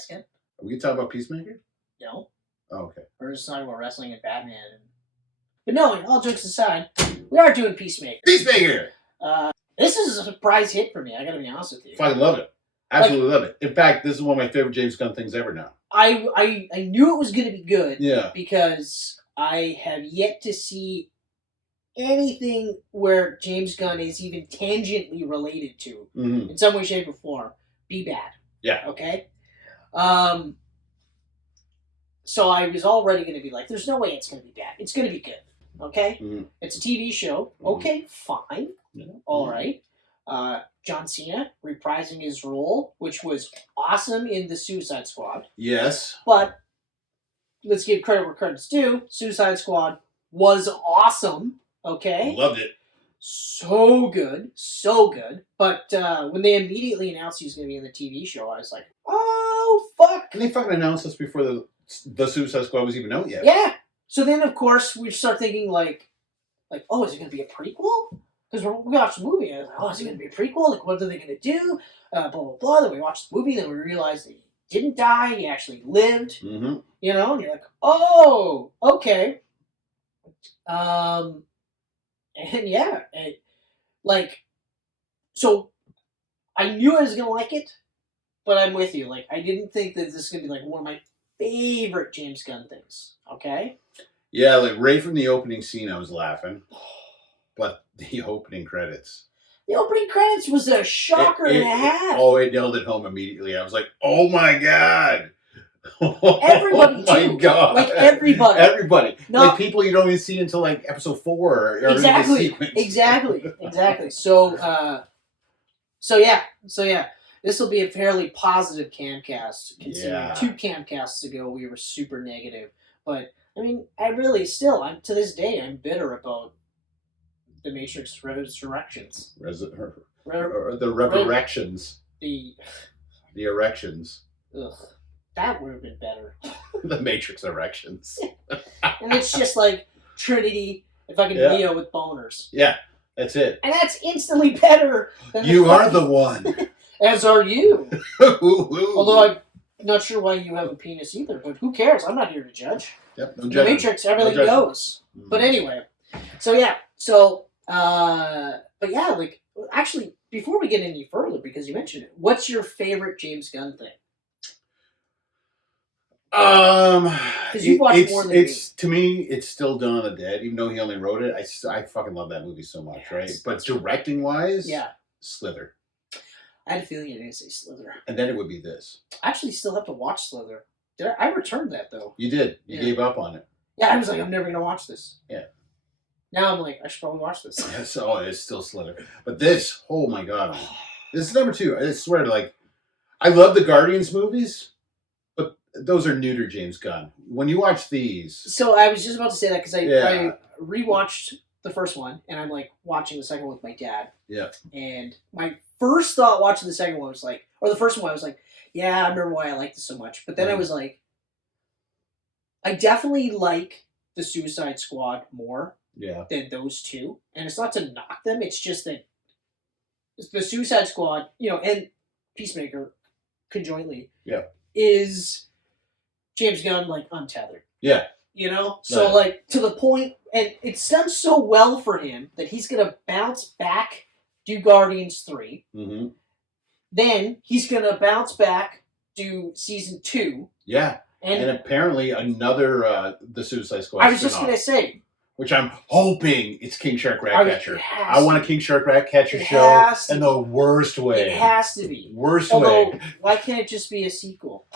Yes, Ken? Are we talking about Peacemaker? No. Oh, okay. We're just talking about wrestling and Batman. But no, all jokes aside, we are doing Peacemaker. Peacemaker! This is a surprise hit for me, I gotta be honest with you. Fucking love it. Absolutely love it. In fact, this is one of my favorite James Gunn things ever now. I knew it was going to be good. Yeah. Because I have yet to see anything where James Gunn is even tangentially related to, in some way, shape, or form, be bad. Yeah. Okay? So I was already going to be like, there's no way it's going to be bad. It's going to be good. Okay? Mm-hmm. It's a TV show. Okay, fine. Yeah. All right. John Cena reprising his role, which was awesome in the Suicide Squad. Yes. But let's give credit where credit's due. Suicide Squad was awesome. Okay? Loved it. So good. So good. But when they immediately announced he was going to be in the TV show, I was like, oh, fuck. And they fucking announced this before the Suicide Squad was even out yet. Yeah. So then, of course, we start thinking like, oh, is it going to be a prequel? Because we watched the movie, and I was like, oh, is it going to be a prequel? Like, what are they going to do? Blah, blah, blah. Then we watched the movie, then we realized that he didn't die, he actually lived. Mm-hmm. You know, and you're like, oh, okay. And yeah, so I knew I was going to like it, but I'm with you. Like, I didn't think that this is going to be like one of my favorite James Gunn things, okay? Yeah, like right from the opening scene, I was laughing. But the opening credits. The opening credits was a shocker and a half. Oh, it nailed it home immediately. I was like, oh my God. Everybody, oh my God. Like, everybody. Everybody. No. Like, people you don't even see until, like, episode 4 or exactly. the sequence. Exactly. So yeah. This will be a fairly positive Camcast, considering 2 Camcasts ago we were super negative. But, I mean, to this day, I'm bitter about the Matrix Resurrections. The Resurrections. The erections. Ugh. That would have been better. The Matrix erections. And it's just like Trinity and fucking Neo with boners. Yeah, that's it. And that's instantly better than you are the one. As are you. Although I'm not sure why you have a penis either, but who cares? I'm not here to judge. Yep, no the judgment. Matrix, everything goes. Mm-hmm. But anyway, but yeah, like, actually, before we get any further, because you mentioned it, what's your favorite James Gunn thing? Because you watched more than me. To me, it's still Dawn of the Dead, even though he only wrote it. I fucking love that movie so much, right? But directing wise, Slither. I had a feeling you were going to say Slither. And then it would be this. I actually still have to watch Slither. I returned that, though. You did. You gave up on it. Yeah, I was like, I'm never going to watch this. Yeah. Now I'm like, I should probably watch this. So it's still Slither. But this, oh my God. This is number 2. I swear, like, I love the Guardians movies, but those are new to James Gunn. When you watch these... So I was just about to say that because I rewatched the first one, and I'm like watching the second one with my dad. Yeah. And my first thought watching the second one was like, or the first one, I was like, yeah, I remember why I liked this so much. But then I was like, I definitely like the Suicide Squad more than those two. And it's not to knock them, it's just that the Suicide Squad, and Peacemaker conjointly is James Gunn, like, untethered. Yeah. So like, to the point, and it's done so well for him that he's going to bounce back, do Guardians 3. Mm-hmm. Then he's going to bounce back, do Season 2. Yeah. And apparently another, the Suicide Squad I was just going to say. Which I'm hoping it's King Shark Ratcatcher. I want a King Shark Ratcatcher show in the worst way. It has to be. Worst Although, way. Why can't it just be a sequel?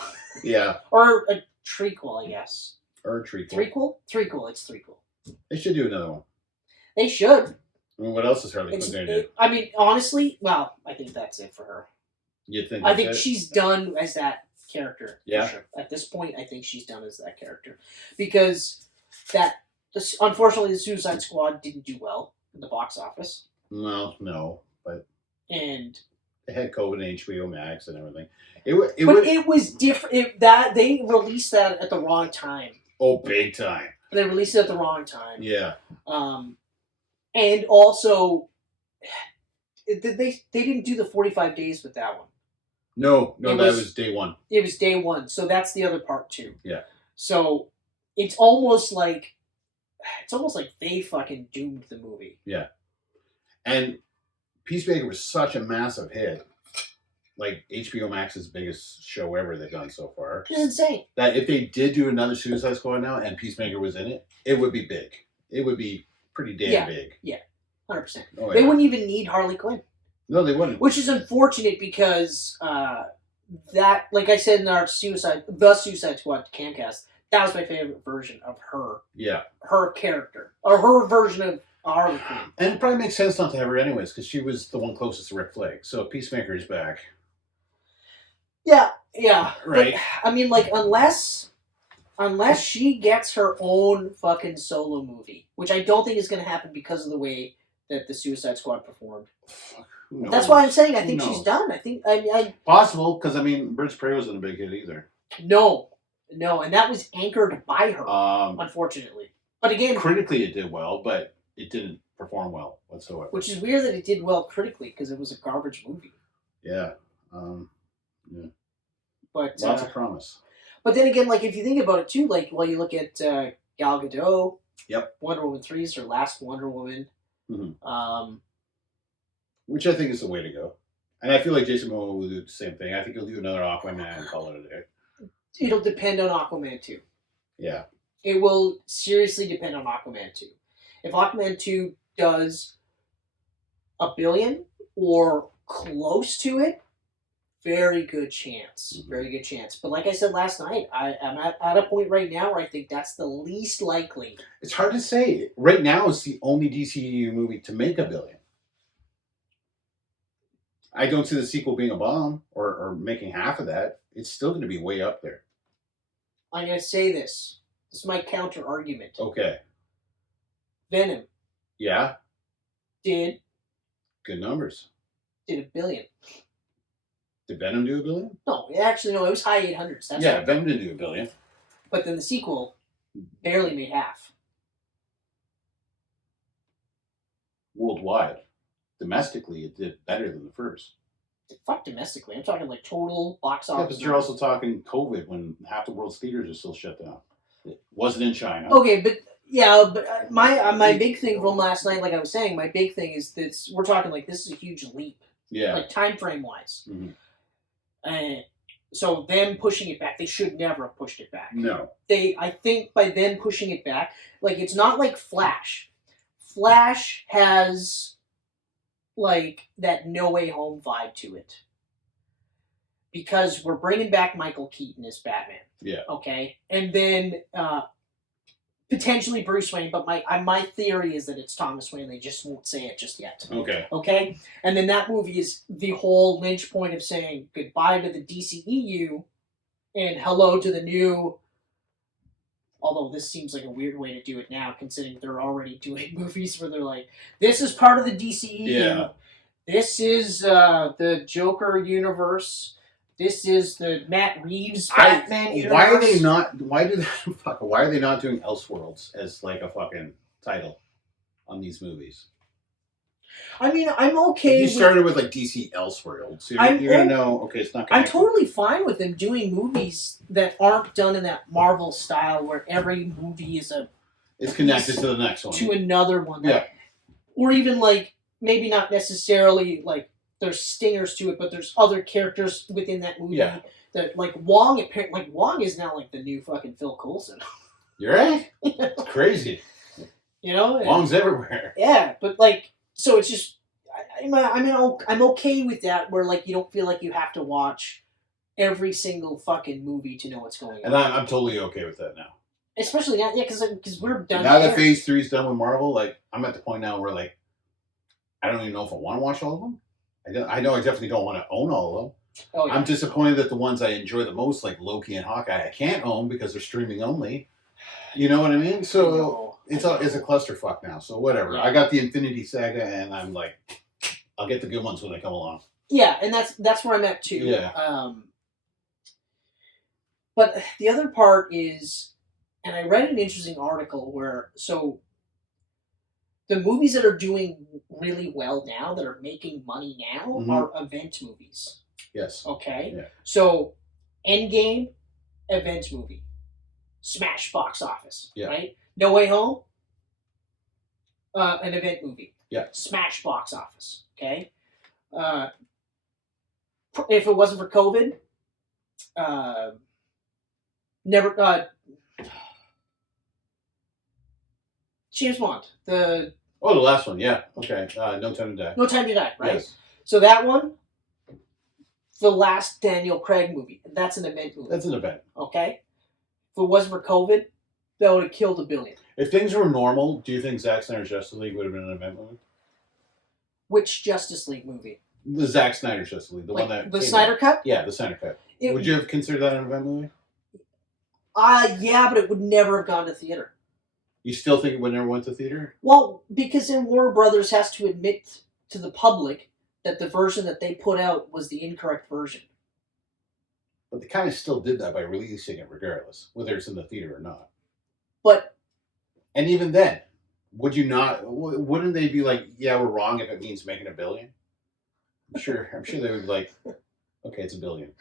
Yeah. Or a trequel, I guess. Or a trequel. Trequel. It's trequel. They should do another one. They should. I mean, what else is Harley Quinn going to do? I mean, honestly, I think that's it for her. You think? I think she's done as that character. Yeah. Sure. At this point, I think she's done as that character because unfortunately, the Suicide Squad didn't do well in the box office. Well, no, but and they had COVID and HBO Max and everything. It was different. They released that at the wrong time. Oh, big time. They released it at the wrong time. Yeah. And also, they didn't do the 45 days with that one. No, that was day one. It was day one, so that's the other part too. Yeah. So it's almost like they fucking doomed the movie. Yeah. And Peacemaker was such a massive hit. Like HBO Max's biggest show ever they've done so far. It's insane. That if they did do another Suicide Squad now and Peacemaker was in it, it would be big. It would be pretty damn big. Yeah, 100%. Oh, They wouldn't even need Harley Quinn. No, they wouldn't. Which is unfortunate because that, like I said in our Suicide Squad Camcast, that was my favorite version of her. Yeah. Her character. Or her version of Harley Quinn. And it probably makes sense not to have her anyways, because she was the one closest to Rick Flag. So Peacemaker is back. Yeah. Right. But, I mean, like, unless she gets her own fucking solo movie, which I don't think is going to happen because of the way that the Suicide Squad performed. That's why I'm saying I think she's done. I think possible, because I mean, Birds of Prey wasn't a big hit either. No, and that was anchored by her, unfortunately. But again, critically it did well, but it didn't perform well whatsoever. Which is weird that it did well critically because it was a garbage movie. Yeah. Yeah. But lots of promise. But then again, like if you think about it too, like you look at Gal Gadot. Yep. Wonder Woman 3 is her last Wonder Woman. Mm-hmm. Which I think is the way to go. And I feel like Jason Momoa will do the same thing. I think he'll do another Aquaman and call it a day. It'll depend on Aquaman 2. Yeah. It will seriously depend on Aquaman 2. If Aquaman 2 does $1 billion or close to it, very good chance. Mm-hmm. Very good chance. But like I said last night, I'm at a point right now where I think that's the least likely. It's hard to say. Right now, it's the only DCU movie to make $1 billion. I don't see the sequel being a bomb or making half of that. It's still going to be way up there. I'm going to say this. This is my counter argument. Okay. Venom. Yeah. Did. Good numbers. Did $1 billion. Did Venom do $1 billion? No, it was high 800s. That's yeah, Venom didn't do $1 billion. But then the sequel barely made half. Worldwide. Domestically, it did better than the first. Fuck domestically. I'm talking like total box office. Yeah, but you're also talking COVID when half the world's theaters are still shut down. It wasn't in China. Okay, but yeah, but my big thing from last night, like I was saying, my big thing is that we're talking like this is a huge leap. Yeah. Like time frame wise. Mm-hmm. And so them pushing it back, they should never have pushed it back. No. I think by them pushing it back, like it's not like Flash. Flash has like that No Way Home vibe to it. Because we're bringing back Michael Keaton as Batman. Yeah. Okay? And then potentially Bruce Wayne, but my theory is that it's Thomas Wayne. They just won't say it just yet. Okay. Okay? And then that movie is the whole linch point of saying goodbye to the DCEU and hello to the new... Although this seems like a weird way to do it now, considering they're already doing movies where they're like, this is part of the DCEU. Yeah. This is the Joker universe. This is the Matt Reeves Batman universe. Why are they not? Why are they not doing Elseworlds as like a fucking title on these movies? I mean, I'm okay. If you started with like DC Elseworlds, you're gonna know. Okay, it's not. I'm totally fine with them doing movies that aren't done in that Marvel style, where every movie is it's connected to the next one, to another one. Yeah, or even like maybe not necessarily like there's stingers to it, but there's other characters within that movie. Yeah. That like Wong. Like Wong is now like the new fucking Phil Coulson. You're right. It's crazy. You know, Wong's everywhere. Yeah, but like. So it's just, I'm okay with that, where like you don't feel like you have to watch every single fucking movie to know what's going on. And I'm totally okay with that now. Especially now, yeah, because we're done. Now that Phase 3's done with Marvel, like I'm at the point now where like I don't even know if I want to watch all of them. I know I definitely don't want to own all of them. Oh, yeah. I'm disappointed that the ones I enjoy the most, like Loki and Hawkeye, I can't own because they're streaming only. You know what I mean? So. It's a clusterfuck now, so whatever. Yeah. I got the Infinity Saga, and I'm like, I'll get the good ones when they come along. Yeah, and that's where I'm at too. Yeah. But the other part is, and I read an interesting article where the movies that are doing really well now, that are making money now, are event movies. Yes. Okay? Yeah. So, Endgame, event movie. Smash box office. Yeah. Right? No Way Home, an event movie. Yeah. Smash box office. Okay? If it wasn't for COVID, never. James Bond. The last one. Yeah. Okay. No Time to Die. No Time to Die, right? Yes. So that one, the last Daniel Craig movie. That's an event movie. That's an event. Okay? If it wasn't for COVID, that would have killed $1 billion. If things were normal, do you think Zack Snyder's Justice League would have been an event movie? Which Justice League movie? The Zack Snyder's Justice League, the one that the Snyder Cut. Yeah, the Snyder Cut. Would you have considered that an event movie? Yeah, but it would never have gone to theater. You still think it would never went to theater? Well, because then Warner Brothers has to admit to the public that the version that they put out was the incorrect version. But they kind of still did that by releasing it regardless, whether it's in the theater or not. And even then, wouldn't they be like, yeah, we're wrong if it means making $1 billion? I'm sure they would be like, okay, it's $1 billion.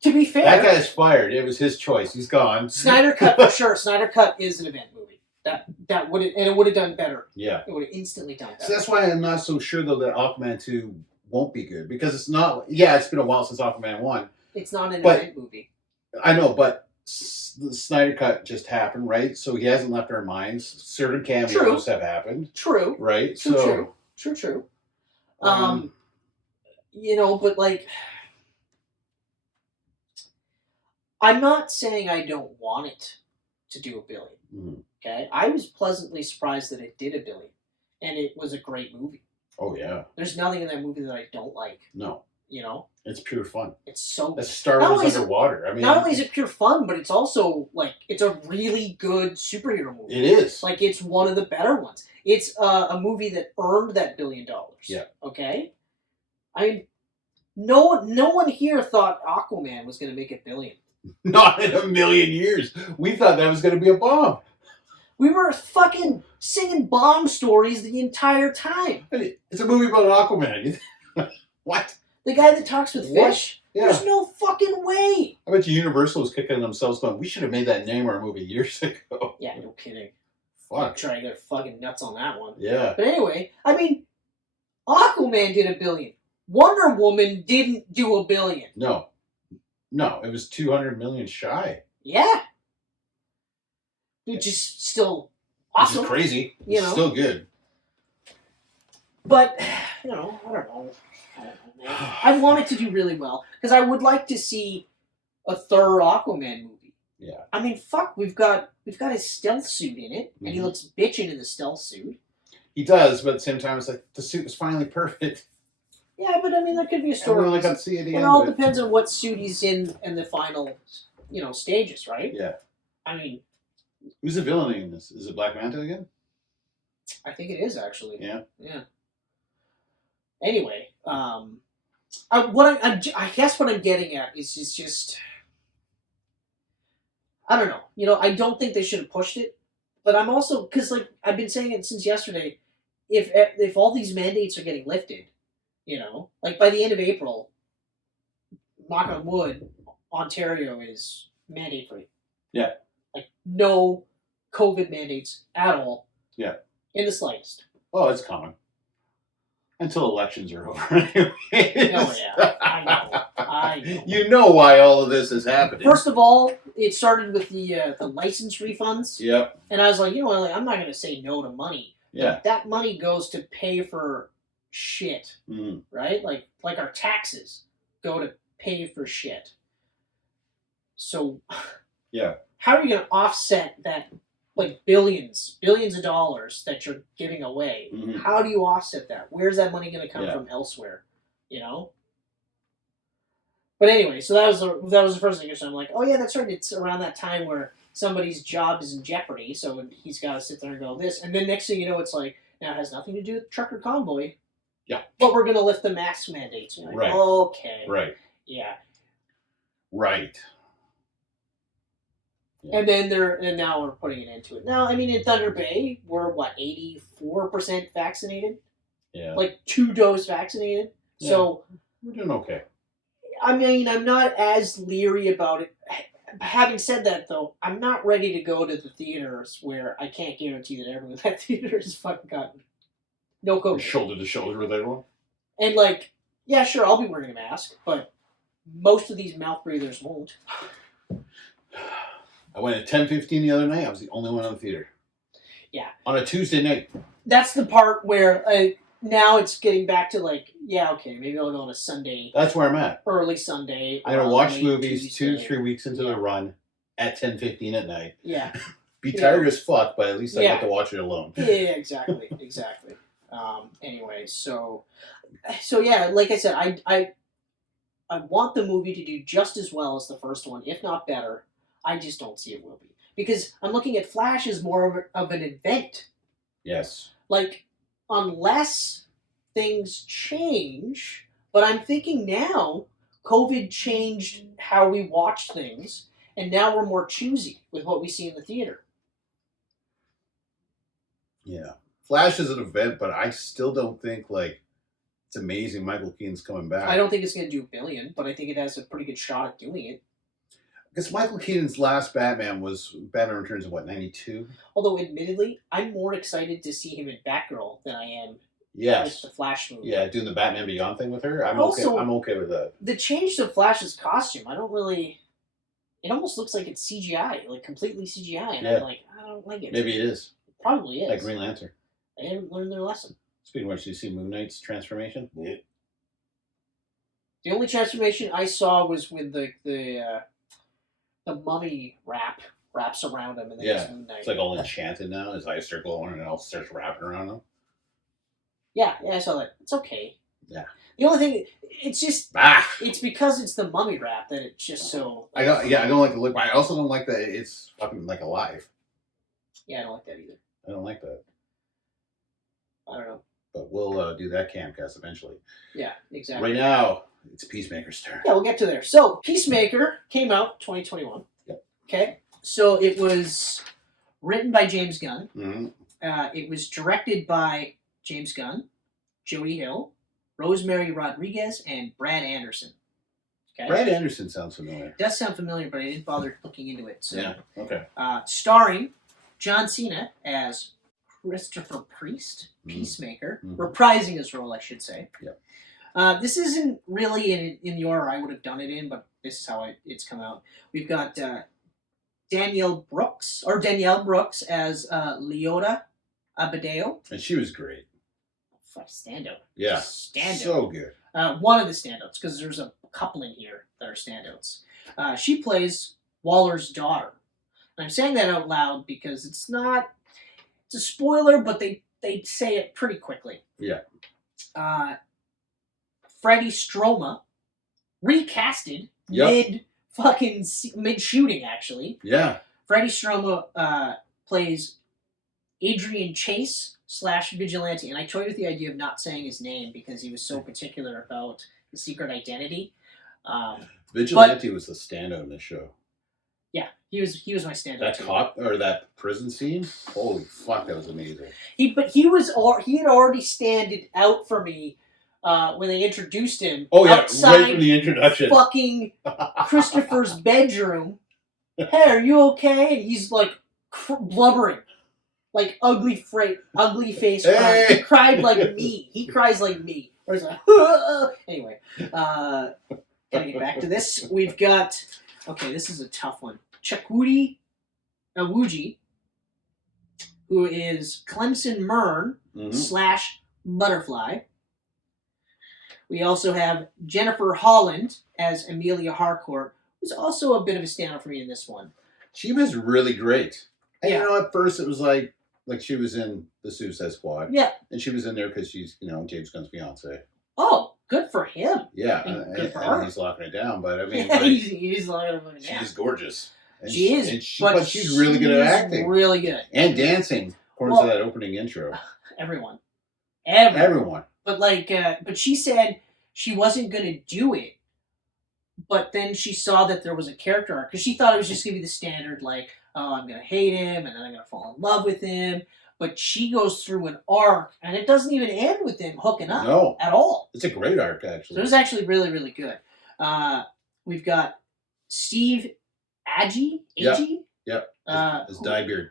To be fair, that guy's fired. It was his choice. He's gone. Snyder Cut for sure. Snyder Cut is an event movie. That would have, and it would have done better. Yeah, it would have instantly done better. So that's why I'm not so sure though that Aquaman 2 won't be good, because it's not. Yeah, it's been a while since Aquaman 1. It's not an event movie. I know, but the Snyder Cut just happened, right? So he hasn't left our minds. Certain cameos have happened. True. Right. True. But like, I'm not saying I don't want it to do $1 billion. Mm-hmm. Okay, I was pleasantly surprised that it did $1 billion, and it was a great movie. Oh yeah. There's nothing in that movie that I don't like. No. It's pure fun. It's so. That's Star Wars underwater. I mean, not only is it pure fun, but it's also like it's a really good superhero movie. It is. Like it's one of the better ones. It's a movie that earned that $1 billion. Yeah. Okay. I mean, no one here thought Aquaman was going to make $1 billion. Not in a million years. We thought that was going to be a bomb. We were fucking singing bomb stories the entire time. It's a movie about Aquaman. What? The guy that talks with fish? Yeah. There's no fucking way. I bet you Universal was kicking themselves going, we should have made that name our movie years ago. Yeah, no kidding. Fuck. Trying to get fucking nuts on that one. Yeah. But anyway, I mean, Aquaman did $1 billion. Wonder Woman didn't do $1 billion. No, it was 200 million shy. Yeah. Which is still awesome. Which is crazy. It's still good. But, I don't know. I want it to do really well, because I would like to see a third Aquaman movie. Yeah. I mean, fuck, we've got his stealth suit in it, and he looks bitchin' in the stealth suit. He does, but at the same time, it's like, the suit was finally perfect. Yeah, but I mean, there could be a story. And we only got to see it at the end. It all depends on what suit he's in the final, stages, right? Yeah. I mean, who's the villain in this? Is it Black Manta again? I think it is, actually. Yeah. Yeah. Anyway, I guess what I'm getting at is just I don't know. I don't think they should have pushed it, but I'm also, because like I've been saying it since yesterday, if all these mandates are getting lifted, like by the end of April, knock on wood, Ontario is mandate free. Yeah. Like no COVID mandates at all. Yeah. In the slightest. Oh, it's coming. Until elections are over. Anyway. Oh yeah, I know. You know why all of this is happening. First of all, it started with the license refunds. Yep. And I was like, I'm not going to say no to money. Yeah. But that money goes to pay for shit, right? Like our taxes go to pay for shit. So, yeah. How are you going to offset that? Like billions of dollars that you're giving away. Mm-hmm. How do you offset that? Where's that money going to come from elsewhere? But anyway, so that was the first thing. So I'm like, oh yeah, that's right. It's around that time where somebody's job is in jeopardy, so he's got to sit there and go this. And then next thing you know, it's like, now it has nothing to do with trucker convoy. Yeah. But we're going to lift the mask mandates. Like, right. Okay. Right. Yeah. Right. Yeah. And now we're putting an end to it. Now, I mean, in Thunder Bay, we're 84% vaccinated? Yeah. Like 2-dose vaccinated? Yeah. So we're doing okay. I mean, I'm not as leery about it. Having said that, though, I'm not ready to go to the theaters where I can't guarantee that everyone in that theater is fucking gotten no COVID. Shoulder to shoulder with everyone. And like, yeah, sure, I'll be wearing a mask, but most of these mouth breathers won't. I went at 10:15 the other night. I was the only one in the theater. Yeah. On a Tuesday night. That's the part where now it's getting back to like, yeah, okay, maybe I'll go on a Sunday. That's where I'm at. Early Sunday. I'm going to watch movies Tuesday. 2-3 weeks into the run at 10:15 at night. Yeah. Be tired as fuck, but at least I Yeah. get to watch it alone. Yeah, exactly. Anyway, so yeah, like I said, I want the movie to do just as well as the first one, if not better. I just don't see it will be. Because I'm looking at Flash as more of an event. Yes. Like, unless things change, but I'm thinking now, COVID changed how we watch things, and now we're more choosy with what we see in the theater. Yeah. Flash is an event, but I still don't think, like, it's amazing Michael Keaton's coming back. I don't think it's going to do $1 billion, but I think it has a pretty good shot at doing it. Because Michael Keaton's last Batman was Batman Returns of, 92? Although, admittedly, I'm more excited to see him in Batgirl than I am Yes. with the Flash movie. Yeah, doing the Batman Beyond thing with her. I'm okay with that. The change to Flash's costume, I don't really... It almost looks like it's CGI, like completely CGI, and I'm like, I don't like it. Maybe it is. It probably is. Like Green Lantern. They didn't learn their lesson. Speaking of which, did you see Moon Knight's transformation? Yeah. The only transformation I saw was with the mummy wraps around him, and then it's Moon Knight. It's like all enchanted now. His eyes start glowing, and it all starts wrapping around him. Yeah, I saw that. It's okay. Yeah. The only thing, it's just, it's because it's the mummy wrap that it's just so... I don't like the look, but I also don't like that it's fucking, like, alive. Yeah, I don't like that either. I don't like that. I don't know. But we'll do that Camcast eventually. Yeah, exactly. Right now, it's Peacemaker's turn. Yeah, we'll get to there. So, Peacemaker came out 2021. Yep. Okay. So, it was written by James Gunn. Mm-hmm. It was directed by James Gunn, Jody Hill, Rosemary Rodriguez, and Brad Anderson. Okay. Brad Anderson sounds familiar. It does sound familiar, but I didn't bother looking into it. So, yeah, okay. Starring John Cena as Christopher Priest, Peacemaker, reprising his role, I should say. Yep. This isn't really in the order I would have done it in, but this is how it's come out. We've got Danielle Brooks as Leota Abadeo. And she was great. Fuck, standout. Yeah. Standout. So good. One of the standouts, because there's a couple in here that are standouts. She plays Waller's daughter. And I'm saying that out loud because it's a spoiler, but they say it pretty quickly. Yeah. Freddie Stroma, recasted mid shooting actually. Yeah. Freddie Stroma plays Adrian Chase / Vigilante, and I toyed with the idea of not saying his name because he was so particular about the secret identity. Vigilante was the standout in this show. Yeah, he was my standout. That cop or that prison scene, holy fuck, that was amazing. He had already standed out for me when they introduced him. Oh yeah, outside right from the introduction. Fucking Christopher's bedroom. Hey, are you okay? And he's like blubbering, like ugly face. Hey! He cried like me. He cries like me. Or he's like, anyway, gotta get back to this. We've got. Okay, this is a tough one. Chakwudi Awuji, who is Clemson Mern / Butterfly. We also have Jennifer Holland as Amelia Harcourt, who's also a bit of a standout for me in this one. She was really great. And Yeah. you know, at first it was like she was in the Suicide Squad. Yeah. And she was in there because she's, James Gunn's fiance. Oh, good for him. Yeah, And good for and her. he's locking it down. But I mean, he's locking it down. she's gorgeous. And She is, but she's really good at acting. Really good. And dancing, according to that opening intro. Everyone. Everyone. But she said she wasn't going to do it. But then she saw that there was a character arc. Because she thought it was just going to be the standard, like, oh, I'm going to hate him, and then I'm going to fall in love with him. But she goes through an arc, and it doesn't even end with them hooking up at all. It's a great arc, actually. So it was actually really, really good. We've got Steve Agee? Yep. His dyebeard.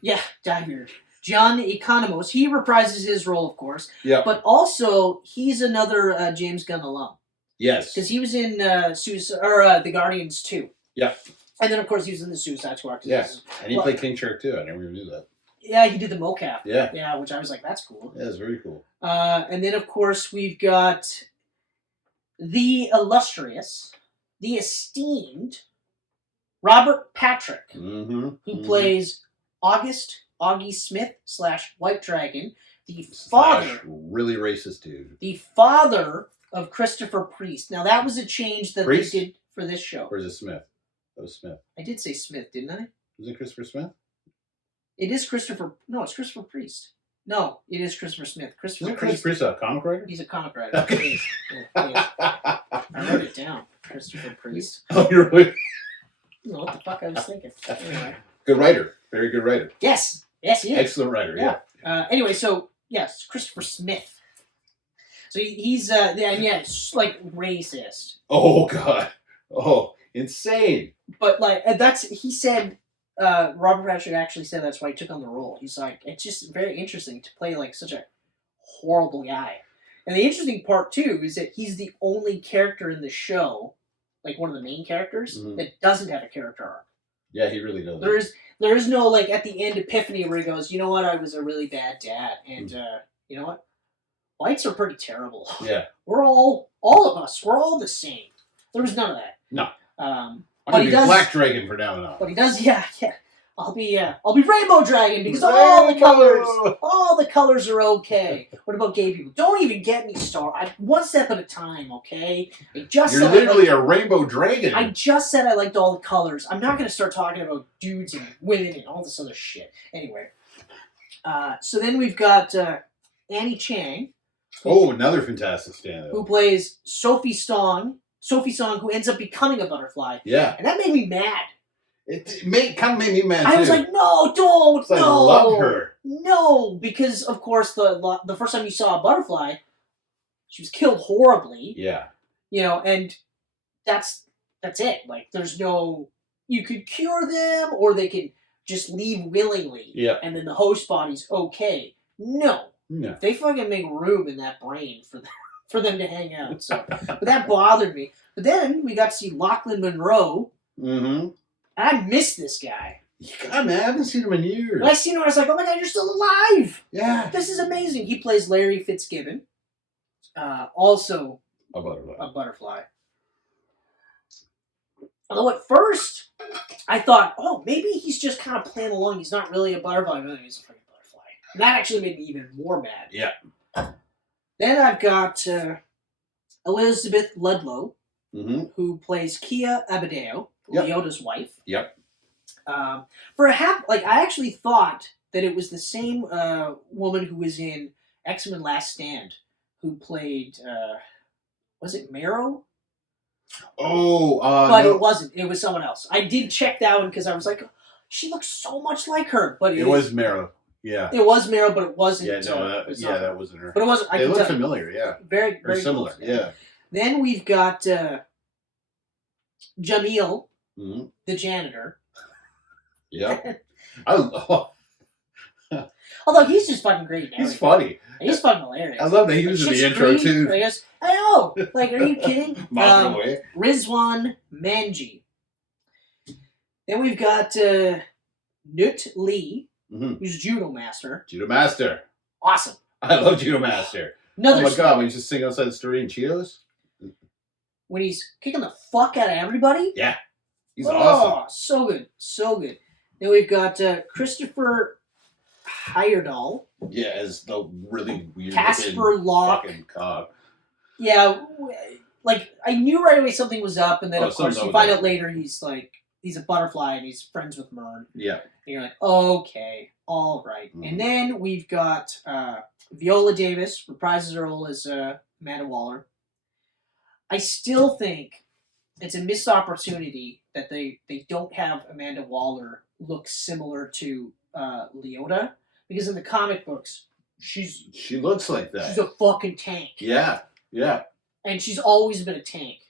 Yeah, dyebeard. John Economos. He reprises his role, of course. Yeah. But also, he's another James Gunn alum. Yes. Because he was in The Guardians 2. Yeah. And then, of course, he was in the Suicide Squad. Yeah. And he played King Shark, too. I never even knew that. Yeah, he did the mocap. Yeah. Yeah, which I was like, that's cool. Yeah, it's very cool. And then, of course, we've got the illustrious, the esteemed Robert Patrick, who plays Augie Smith / White Dragon, the father... really racist dude. The father of Christopher Priest. Now, that was a change that they did for this show. Or is it Smith? That was Smith. I did say Smith, didn't I? Was it Christopher Smith? It is Christopher... No, it's Christopher Priest. No, it is Christopher Smith. Isn't Christopher Priest a comic writer? He's a comic writer. Okay. He is. I wrote it down. Christopher Priest. Oh, you're right. I don't know what the fuck I was thinking. Anyway. Good writer. Very good writer. Yes. Yes, he is. Excellent writer, yeah. Anyway, so, yes, Christopher Smith. So he's, it's like racist. Oh, God. Oh, insane. But, like, he said, Robert Patrick actually said that's why he took on the role. He's like, it's just very interesting to play, like, such a horrible guy. And the interesting part, too, is that he's the only character in the show, like one of the main characters, that doesn't have a character arc. Yeah, he really does. There is no, like, at the end epiphany where he goes, you know what, I was a really bad dad, and, you know what? Whites are pretty terrible. Yeah. We're all of us, we're all the same. There was none of that. No. I'm gonna be Black Dragon for now on. But he does, yeah. I'll be Rainbow Dragon because all the colors are okay. What about gay people? Don't even get me started. One step at a time, okay? You're literally a Rainbow Dragon. I just said I liked all the colors. I'm not going to start talking about dudes and women and all this other shit. Anyway, so then we've got Annie Chang. Another fantastic stand-up. Who plays Sophie Song, who ends up becoming a butterfly. Yeah. And that made me mad. It kind of made me mad, too. I was like, no, don't, no. I love her. No, because, of course, the first time you saw a butterfly, she was killed horribly. Yeah. You know, and that's it. Like, there's no... You could cure them, or they can just leave willingly. Yeah. And then the host body's okay. No. They fucking make room in that brain for them to hang out. So, but that bothered me. But then we got to see Lachlan Monroe. Mm-hmm. I miss this guy. God, man, I haven't seen him in years. When I seen him, I was like, oh my God, you're still alive. Yeah. This is amazing. He plays Larry Fitzgibbon. Also a butterfly. Although at first, I thought, oh, maybe he's just kind of playing along. He's not really a butterfly. No, he's a fucking butterfly. And that actually made me even more mad. Yeah. Then I've got Elizabeth Ludlow, who plays Kia Abadeo, Leota's wife. Yep. I actually thought that it was the same woman who was in X-Men Last Stand, who played, was it Marrow? But no. It wasn't. It was someone else. I did check that one because I was like, she looks so much like her. But it was Marrow. Yeah. It was Marrow, but it wasn't. Yeah, no, that wasn't her. But it wasn't. They look familiar, yeah. Very, very similar, close. yeah. Then we've got Jamil, the janitor. Yeah. Although he's just fucking great. He's funny. He's fucking hilarious. I love that he was in the intro too. I know. Like, are you kidding? Mopping away. Rizwan Manji. Then we've got Nut Lee, who's Judo Master. Judo Master. Awesome. I love Judo Master. Oh my God, when he's just sitting outside the store eating Cheetos? When he's kicking the fuck out of everybody? Yeah. He's awesome. So good. So good. Then we've got Christopher Heyerdahl. Yeah, as the really weird Casper Locke. Fucking cop. Yeah, like, I knew right away something was up, and then, of course, you find out later he's a butterfly, and he's friends with Mern. Yeah. And you're like, okay, all right. And then we've got Viola Davis, reprises her role as Amanda Waller. I still think it's a missed opportunity that they don't have Amanda Waller look similar to Leota, because in the comic books, she looks like that. She's a fucking tank. Yeah, yeah. And she's always been a tank.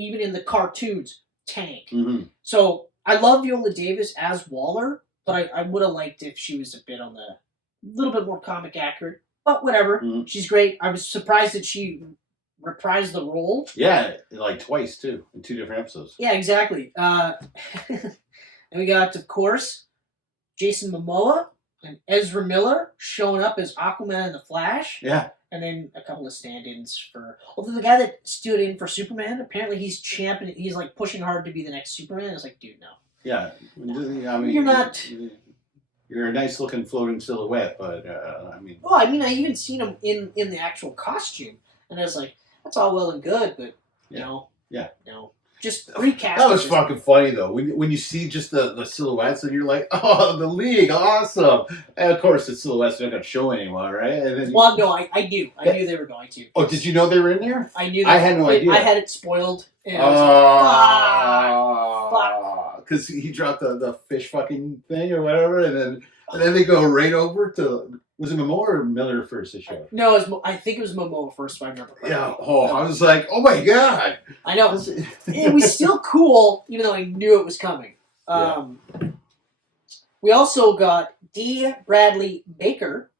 even in the cartoons, tank. Mm-hmm. So I love Viola Davis as Waller, but I would have liked if she was a bit on the little bit more comic accurate. But whatever, she's great. I was surprised that she reprised the role. Yeah, like twice too, in 2 different episodes. Yeah, exactly. And we got, of course, Jason Momoa and Ezra Miller showing up as Aquaman and the Flash. Yeah. And then a couple of stand-ins for... Although the guy that stood in for Superman, apparently he's championing... He's, like, pushing hard to be the next Superman. It's like, dude, no. Yeah. No. I mean... You're not... You're a nice-looking floating silhouette, but, I mean... Well, I mean, I even seen him in the actual costume. And I was like, that's all well and good, but, no. Just recast. That was fucking funny, though. When you see just the silhouettes and you're like, oh, the League, awesome. And, of course, the silhouettes are not going to show anyone, right? And then well, no, I knew. I knew they were going to. Oh, did you know they were in there? I knew. I had no idea. I had it spoiled. And I was like, fuck. Because he dropped the fish fucking thing or whatever, and then they go right over to... Was it Momoa or Miller first this show? No, I think it was Momoa first, if I remember correctly. Yeah. Oh, I was like, oh my god. I know. It was still cool, even though I knew it was coming. We also got D. Bradley Baker.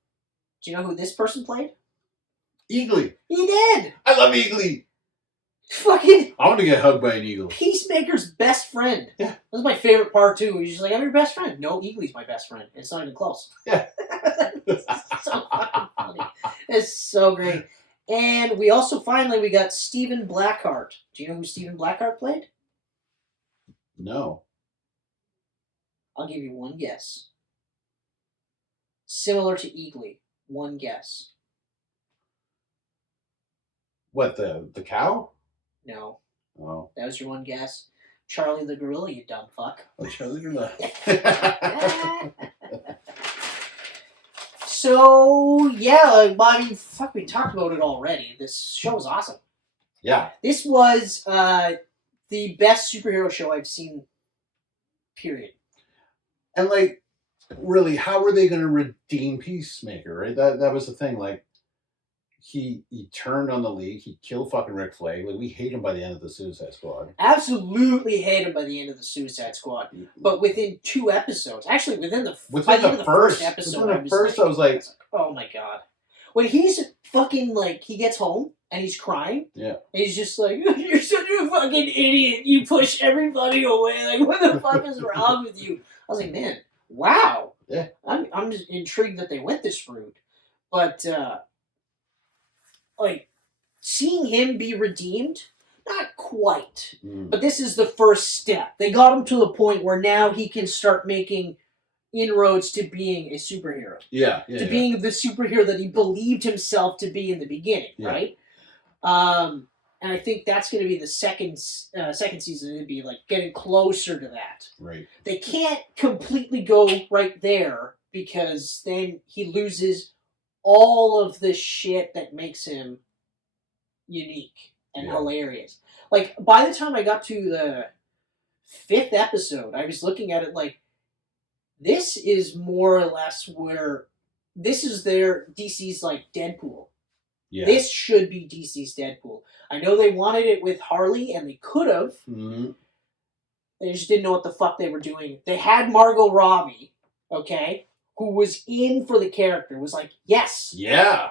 Do you know who this person played? Eagly. He did. I love Eagly. Fucking. I want to get hugged by an eagle. Peacemaker's best friend. Yeah. That was my favorite part too. He's just like, I'm your best friend. No, Eagly's my best friend. It's not even close. Yeah. It's so fucking funny. It's so great. And we also finally got Stephen Blackheart. Do you know who Stephen Blackheart played? No. I'll give you one guess. Similar to Eagly. One guess. What, the cow? No. Oh. That was your one guess. Charlie the Gorilla, you dumb fuck. Oh, Charlie Gorilla. So, yeah, I mean, fuck, we talked about it already. This show was awesome. Yeah. This was the best superhero show I've seen, period. And, like, really, how were they going to redeem Peacemaker, right? That was the thing, like, he turned on the League. He killed fucking Rick Flag. Like, we hate him by the end of the Suicide Squad. Absolutely hate him by the end of the Suicide Squad. But within 2 episodes, actually within the first episode, I was like, oh my god. When he's fucking, like, he gets home and he's crying. Yeah. And he's just like, you're such a fucking idiot. You push everybody away. Like, what the fuck is wrong with you? I was like, man, wow. Yeah. I'm just intrigued that they went this route. But, like, seeing him be redeemed, not quite. But this is the first step. They got him to the point where now he can start making inroads to being a superhero. Yeah. To being the superhero that he believed himself to be in the beginning, right? And I think that's going to be the second season. It'd be like getting closer to that. Right. They can't completely go right there because then he loses all of the shit that makes him unique and hilarious. Like, by the time I got to the 5th episode, I was looking at it like, this is more or less where this is their DC's like Deadpool. Yeah. This should be DC's Deadpool. I know they wanted it with Harley, and they could have. Mm-hmm. They just didn't know what the fuck they were doing. They had Margot Robbie, okay, who was in for the character, was like, yes,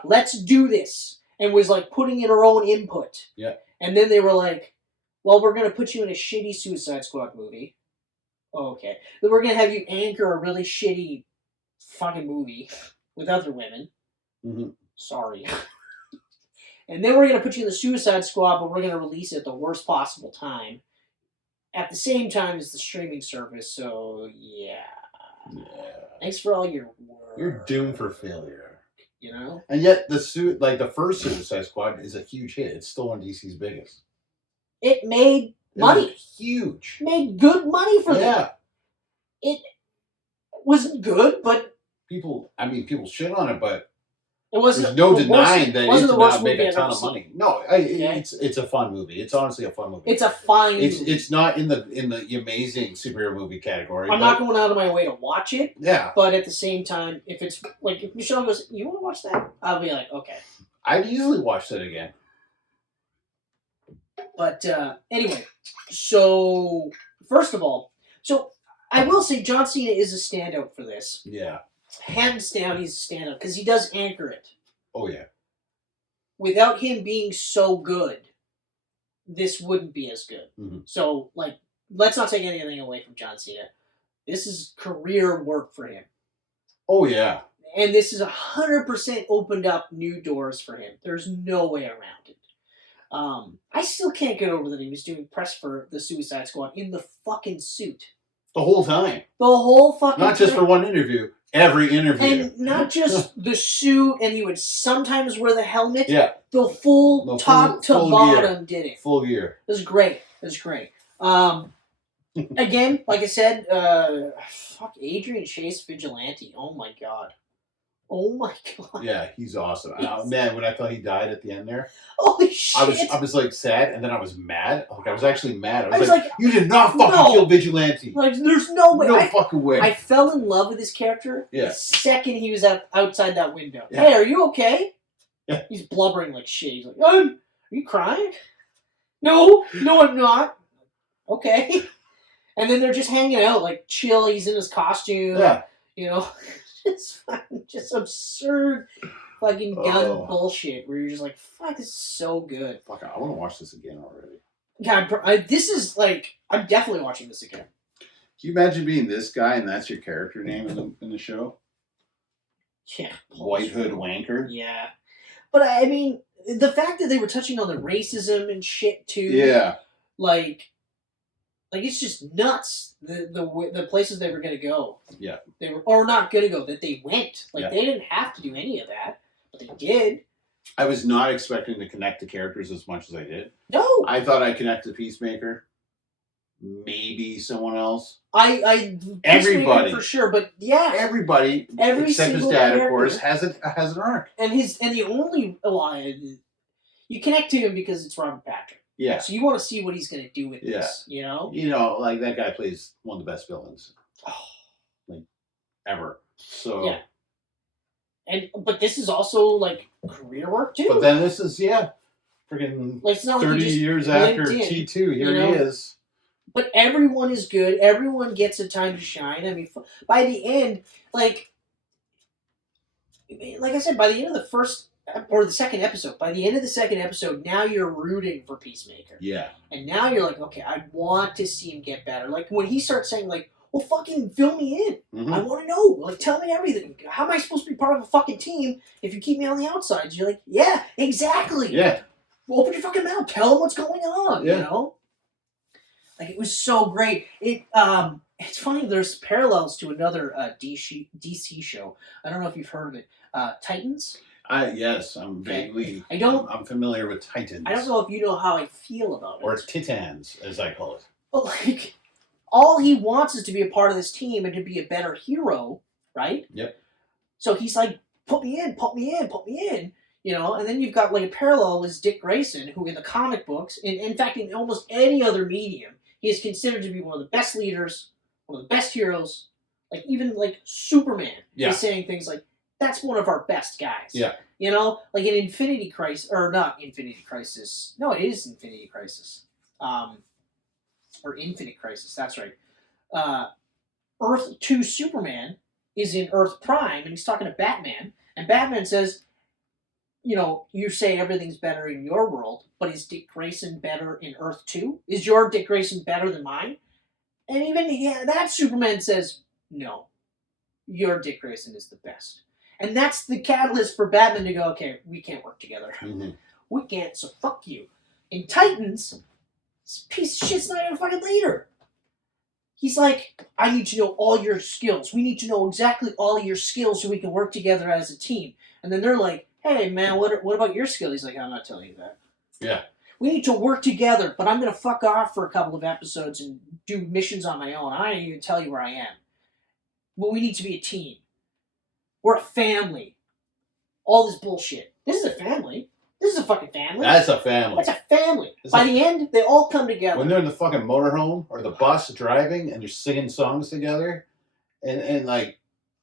let's do this, and was like putting in her own input. Yeah. And then they were like, well, we're going to put you in a shitty Suicide Squad movie. Oh, okay. Then we're going to have you anchor a really shitty fucking movie with other women. Mm-hmm. Sorry. And then we're going to put you in the Suicide Squad, but we're going to release it at the worst possible time. At the same time as the streaming service, so yeah. Thanks for all your work. You're doomed for failure. You know? And yet, the first Suicide Squad is a huge hit. It's still one of DC's biggest. It made money. Huge. Made good money for them. It wasn't good, but... People shit on it, but... It wasn't. There's no denying that it did not make a ton of money. No, Okay. It's a fun movie. It's honestly a fun movie. It's a fine movie. It's not in the amazing superhero movie category. I'm not going out of my way to watch it. Yeah. But at the same time, if it's like if Michelle goes, "You want to watch that?" I'll be like, "Okay." I'd easily watch that again. But anyway, so first of all, so I will say John Cena is a standout for this. Yeah. Hands down, he's a standout because he does anchor it. Oh yeah. Without him being so good, this wouldn't be as good. Mm-hmm. So, like, let's not take anything away from John Cena. This is career work for him. Oh yeah. And this is 100% opened up new doors for him. There's no way around it. I still can't get over that he was doing press for the Suicide Squad in the fucking suit. The whole time. The whole fucking Not just time. for one interview. Every interview. And not just the suit, and he would sometimes wear the helmet. Yeah. The full top to bottom did it. Full gear. It was great. It was great. Again, like I said, fuck Adrian Chase Vigilante. Oh my god. Oh my god. Yeah, he's awesome. Man, when I thought he died at the end there, holy shit! I was like sad, and then I was mad. Like I was actually mad. I was like, you did not fucking kill Vigilante. Like, there's no way. No fucking way. I fell in love with this character the second he was outside that window. Yeah. Hey, are you okay? Yeah. He's blubbering like shit. He's like, are you crying? No, I'm not. Okay. And then they're just hanging out, like chill. He's in his costume. Yeah. You know. It's just absurd fucking gun bullshit where you're just like, fuck, this is so good. Fuck, I want to watch this again already. God, this is like, I'm definitely watching this again. Can you imagine being this guy and that's your character name in the show? Yeah. White Hood Wanker? Yeah. But I mean, the fact that they were touching on the racism and shit too. Yeah. Like it's just nuts. The places they were gonna go. Yeah. They were or not gonna go that they went. Like they didn't have to do any of that, but they did. I was not expecting to connect to characters as much as I did. No. I thought I'd connect to Peacemaker. Maybe someone else. Everybody for sure, but yeah, everybody except his dad, character, of course, has an arc. And the only you connect to him because it's Robert Patrick. Yeah. So you want to see what he's going to do with this, you know? You know, like that guy plays one of the best villains, like ever. So. Yeah. But this is also like career work too. But then this is freaking like 30 years after T2. Here he is. But everyone is good. Everyone gets a time to shine. I mean, by the end, like I said, by the end of the first or the second episode, by the end of the second episode, now you're rooting for Peacemaker. Yeah. And now you're like, okay, I want to see him get better. Like when he starts saying, like, well, fucking fill me in. Mm-hmm. I want to know. Like, tell me everything. How am I supposed to be part of a fucking team if you keep me on the outside? You're like, yeah, exactly. Yeah. Open your fucking mouth. Tell them what's going on. Yeah. You know. Like it was so great. It's funny. There's parallels to another DC show. I don't know if you've heard of it. Titans. Yes, I'm vaguely. I'm familiar with Titans. I don't know if you know how I feel about it. Or Titans, as I call it. But like, all he wants is to be a part of this team and to be a better hero, right? Yep. So he's like, put me in. You know, and then you've got like a parallel is Dick Grayson, who in the comic books, in fact, in almost any other medium, he is considered to be one of the best leaders, one of the best heroes. Like even like Superman is saying things like, that's one of our best guys. Yeah. You know, like in Infinity Crisis, or not Infinity Crisis. No, it is Infinity Crisis. Or Infinite Crisis, that's right. Earth 2 Superman is in Earth Prime, and he's talking to Batman, and Batman says, you know, you say everything's better in your world, but is Dick Grayson better in Earth 2? Is your Dick Grayson better than mine? And even that Superman says, no, your Dick Grayson is the best. And that's the catalyst for Batman to go, okay, we can't work together. Mm-hmm. We can't, so fuck you. In Titans, this piece of shit's not even a fucking leader. He's like, I need to know all your skills. We need to know exactly all your skills so we can work together as a team. And then they're like, hey, man, what about your skill? He's like, I'm not telling you that. Yeah. We need to work together, but I'm going to fuck off for a couple of episodes and do missions on my own. I don't even tell you where I am. But we need to be a team. We're a family. All this bullshit. This is a family. This is a fucking family. That's a family. That's a family. By the end, they all come together. When they're in the fucking motorhome or the bus driving and they're singing songs together and like,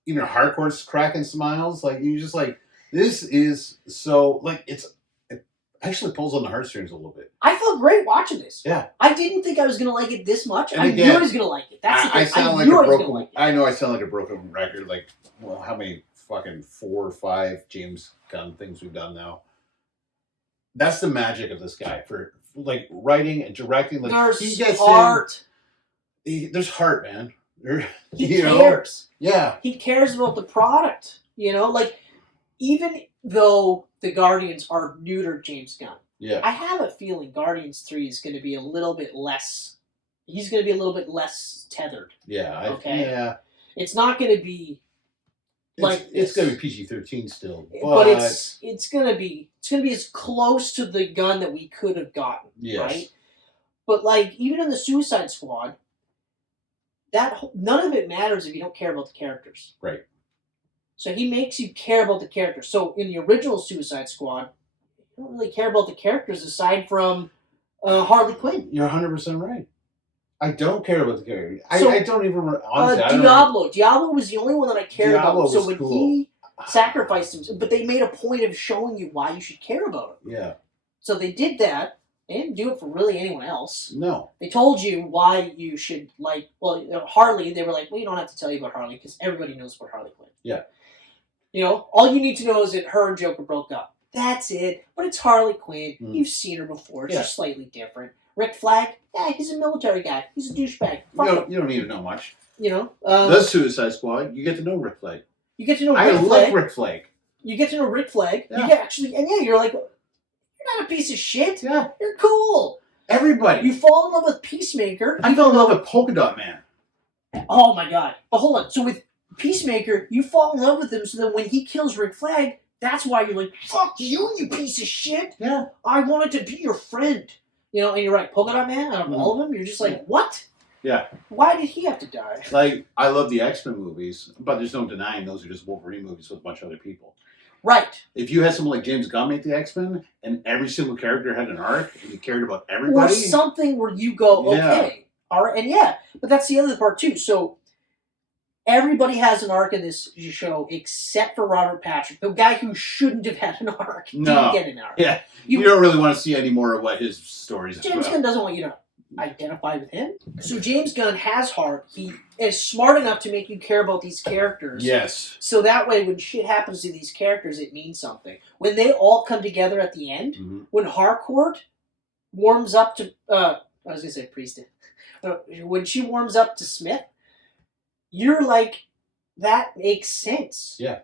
even Harcourt's cracking smiles, like, you're just like, this is so, like, it's, actually pulls on the heartstrings a little bit. I felt great watching this. Yeah. I didn't think I was going to like it this much. And I again, knew I was going to like it. That's the thing. I sound like knew a I was gonna broken. like it. I know I sound like a broken record. Like, well, how many fucking 4 or 5 James Gunn things we've done now? That's the magic of this guy for like writing and directing. Like There's he gets heart. There's heart, man. He cares. Yeah. He cares about the product. You know, like even though the Guardians are neutered James Gunn, Yeah. I have a feeling Guardians 3 is going to be a little bit less. He's going to be a little bit less tethered. Yeah. Okay. Yeah. It's not going to be like it's going to be PG-13 still, but it's going to be as close to the gun that we could have gotten. Yes. Right. But like even in the Suicide Squad, none of it matters if you don't care about the characters. Right. So he makes you care about the characters. So in the original Suicide Squad, you don't really care about the characters aside from Harley Quinn. You're 100% right. I don't care about the characters. So, I don't even honestly. Diablo was the only one that I cared Diablo about. So was when cool. he sacrificed himself, but they made a point of showing you why you should care about him. Yeah. So they did that. They didn't do it for really anyone else. No. They told you why you should like. Well, Harley. They were like, well, you don't have to tell you about Harley because everybody knows about Harley Quinn. Yeah. You know, all you need to know is that her and Joker broke up. That's it. But it's Harley Quinn. Mm. You've seen her before. It's Yeah. just slightly different. Rick Flag. Yeah, he's a military guy. He's a douchebag. You don't need to know much. You know. The Suicide Squad. You get to know Rick Flag. You get to know. I Rick like Flag. Rick Flag. You get to know Rick Flag. Yeah. You get you're like, you're not a piece of shit. Yeah. You're cool. Everybody. You fall in love with Peacemaker. I fell in love with Polka Dot Man. Oh my god. But hold on. So with Peacemaker, you fall in love with him so that when he kills Rick Flag, that's why you're like, fuck you, you piece of shit. Yeah. I wanted to be your friend. You know, and you're right, Polka Dot Man, out of all of them, you're just like, what? Yeah. Why did he have to die? Like, I love the X-Men movies, but there's no denying those are just Wolverine movies with a bunch of other people. Right. If you had someone like James Gunn make the X-Men, and every single character had an arc, and you cared about everybody... Or something where you go, okay. All right, and yeah, but that's the other part too. So, everybody has an arc in this show except for Robert Patrick, the guy who shouldn't have had an arc. No. Didn't get an arc. Yeah. You don't really want to see any more of what his stories are James about. Gunn doesn't want you to identify with him. So James Gunn has heart. He is smart enough to make you care about these characters. Yes. So that way, when shit happens to these characters, it means something. When they all come together at the end, when Harcourt warms up to... I was going to say Priest. When she warms up to Smith, you're like, that makes sense. Yeah.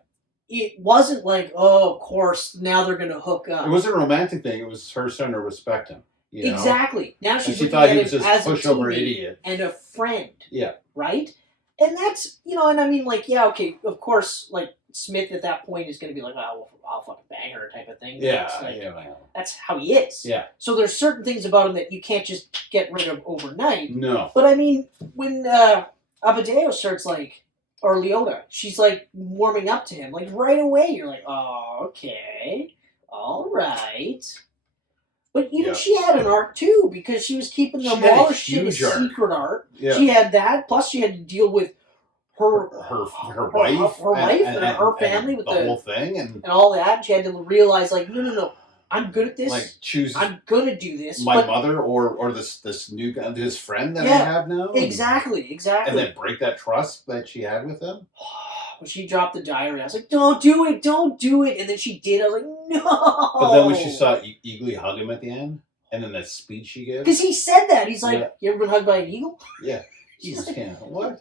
It wasn't like, oh, of course, now they're going to hook up. It wasn't a romantic thing. It was her starting to respect him. You know? Exactly. Now she's she looking thought at he him was just as a pushover teammate idiot. and a friend. Yeah. Right? And that's, you know, and I mean, like, yeah, okay, of course, like, Smith at that point is going to be like, oh, I'll fucking bang her type of thing. Yeah, like, yeah. That's how he is. Yeah. So there's certain things about him that you can't just get rid of overnight. No. But I mean, when Abadeo starts like, or Leota, she's like warming up to him, like right away you're like, oh, okay, all right. But even she had an arc too, because she was keeping the Waller shit a secret arc. Yeah. She had that, plus she had to deal with her wife, and her family with the whole thing, and all that. And she had to realize, like, no, I'm good at this. Like, choose. I'm gonna do this. My mother or this new guy, his friend that I have now. Exactly. And then break that trust that she had with him. When she dropped the diary, I was like, don't do it. And then she did. I was like, no. But then when she saw Eagly hug him at the end, and then that speech she gives. Because he said that. He's like, you ever been hugged by an eagle? Yeah. Jesus, can't. What?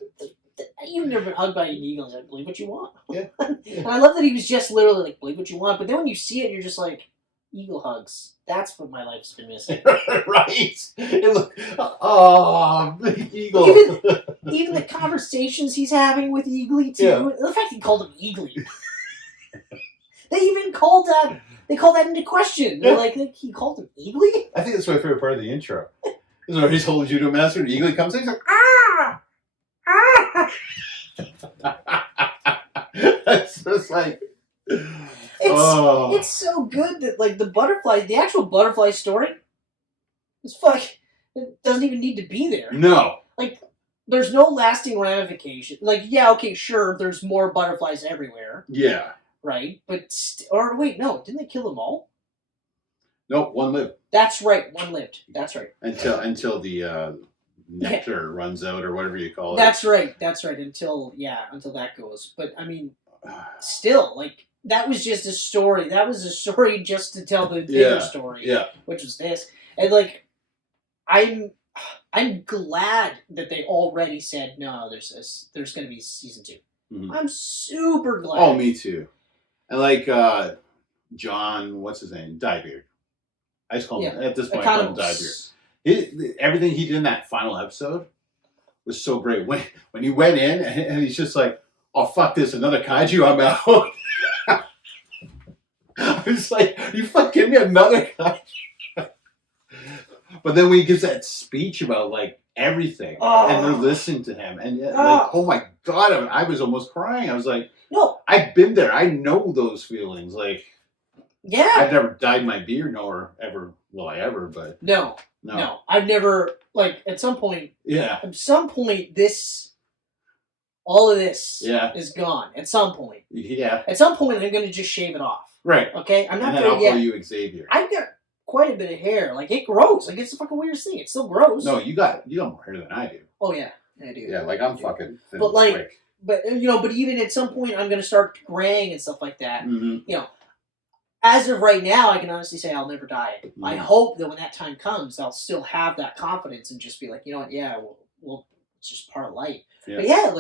You've never been hugged by an eagle. He's like, believe what you want. Yeah. And I love that he was just literally like, believe what you want. But then when you see it, you're just like, eagle hugs. That's what my life's been missing. Right. Oh, eagle. Even the conversations he's having with Eagly too. Yeah. The fact he called him Eagly. They even called that. They called that into question. They're like, he called him Eagly. I think that's my favorite part of the intro. Is where he's holding you to a master, and Eagly comes in. He's like, It's just like. It's so good that like the actual butterfly story is it doesn't even need to be there. No. Like there's no lasting ramification. Like yeah, okay, sure, there's more butterflies everywhere. Yeah. Right? But or wait, no, didn't they kill them all? Nope, one lived. That's right, one lived. That's right. Until the nectar runs out or whatever you call it. That's right. That's right. Until that goes. But I mean, still, like that was just a story. That was a story just to tell the bigger story. Yeah. Which was this, and like, I'm glad that they already said no. There's going to be season 2. Mm-hmm. I'm super glad. Oh, me too. And like John, what's his name? Diebeard. I just call him at this point. I call him Diebeard. Everything he did in that final episode was so great. When he went in and he's just like, "Oh fuck this, another kaiju, I'm out." I was like, "You fucking give me another kaiju." But then when he gives that speech about like everything, and they're listening to him, and like, oh my god, I was almost crying. I was like, "No, I've been there. I know those feelings." Like, yeah, I've never dyed my beard, nor ever will I ever. But no, I've never like at some point. Yeah, at some point all of this is gone. At some point, at some point, I'm going to just shave it off. Right. Okay, I'm not there yet. I'll call you Xavier. I've got quite a bit of hair. Like it grows. Like it's the fucking weirdest thing. It still grows. No, you got more hair than I do. Oh yeah, I do. Yeah, like I'm fucking thin. But like, but even at some point, I'm gonna start graying and stuff like that. Mm-hmm. You know, as of right now, I can honestly say I'll never dye it. Mm-hmm. I hope that when that time comes, I'll still have that confidence and just be like, you know what? Yeah, well, it's just part of life. Yeah. But yeah,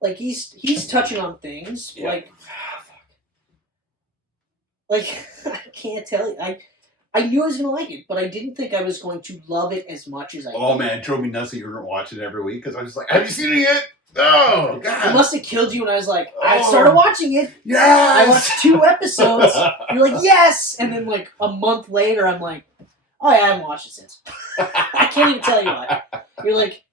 like he's touching on things like I can't tell you. I knew I was going to like it, but I didn't think I was going to love it as much as I did. Oh, man, it drove me nuts that you weren't watching it every week, because I was like, have you seen it yet? Oh, God. It must have killed you when I was like, I started watching it. Yes! I watched 2 episodes. You're like, yes! And then like a month later, I'm like, oh, yeah, I haven't watched it since. I can't even tell you why. You're like,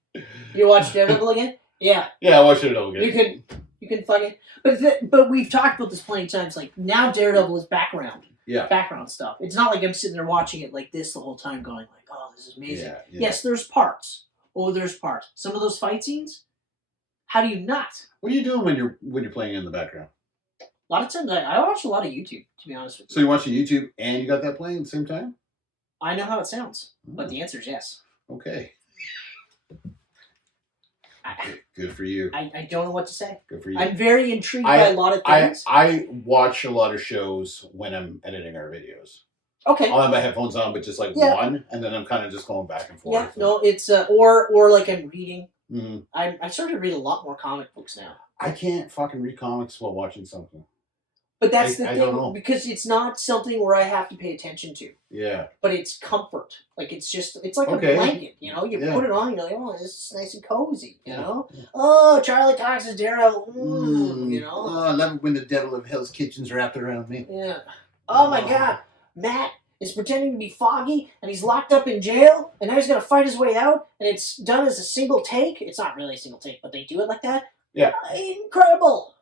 you watched Daredevil again? Yeah. Yeah, I watched it all again. You can fucking... But we've talked about this plenty of times. Like, now Daredevil is background. Yeah. Background stuff. It's not like I'm sitting there watching it like this the whole time going like, oh, this is amazing. Yeah. Yes, there's parts. Oh, there's parts. Some of those fight scenes, how do you not? What are you doing when you're playing in the background? A lot of times I watch a lot of YouTube, to be honest with you. So you're watching YouTube and you got that playing at the same time? I know how it sounds, but the answer is yes. Okay. Good for you. I don't know what to say. Good for you. I'm very intrigued by a lot of things. I watch a lot of shows when I'm editing our videos. Okay. I'll have my headphones on, but just like one, and then I'm kind of just going back and forth. Yeah, no, it's or like I'm reading. Mm-hmm. I started to read a lot more comic books now. I can't fucking read comics while watching something. But that's the thing, because it's not something where I have to pay attention to. Yeah. But it's comfort. Like, it's like a blanket, you know? You put it on, you're like, oh, this is nice and cozy, you know? Yeah. Oh, Charlie Cox's Daredevil, you know? Oh, I love it when the devil of Hell's Kitchen's wrapped around me. Yeah. Oh, my God. Matt is pretending to be Foggy, and he's locked up in jail, and now he's going to fight his way out, and it's done as a single take. It's not really a single take, but they do it like that. Yeah. Incredible.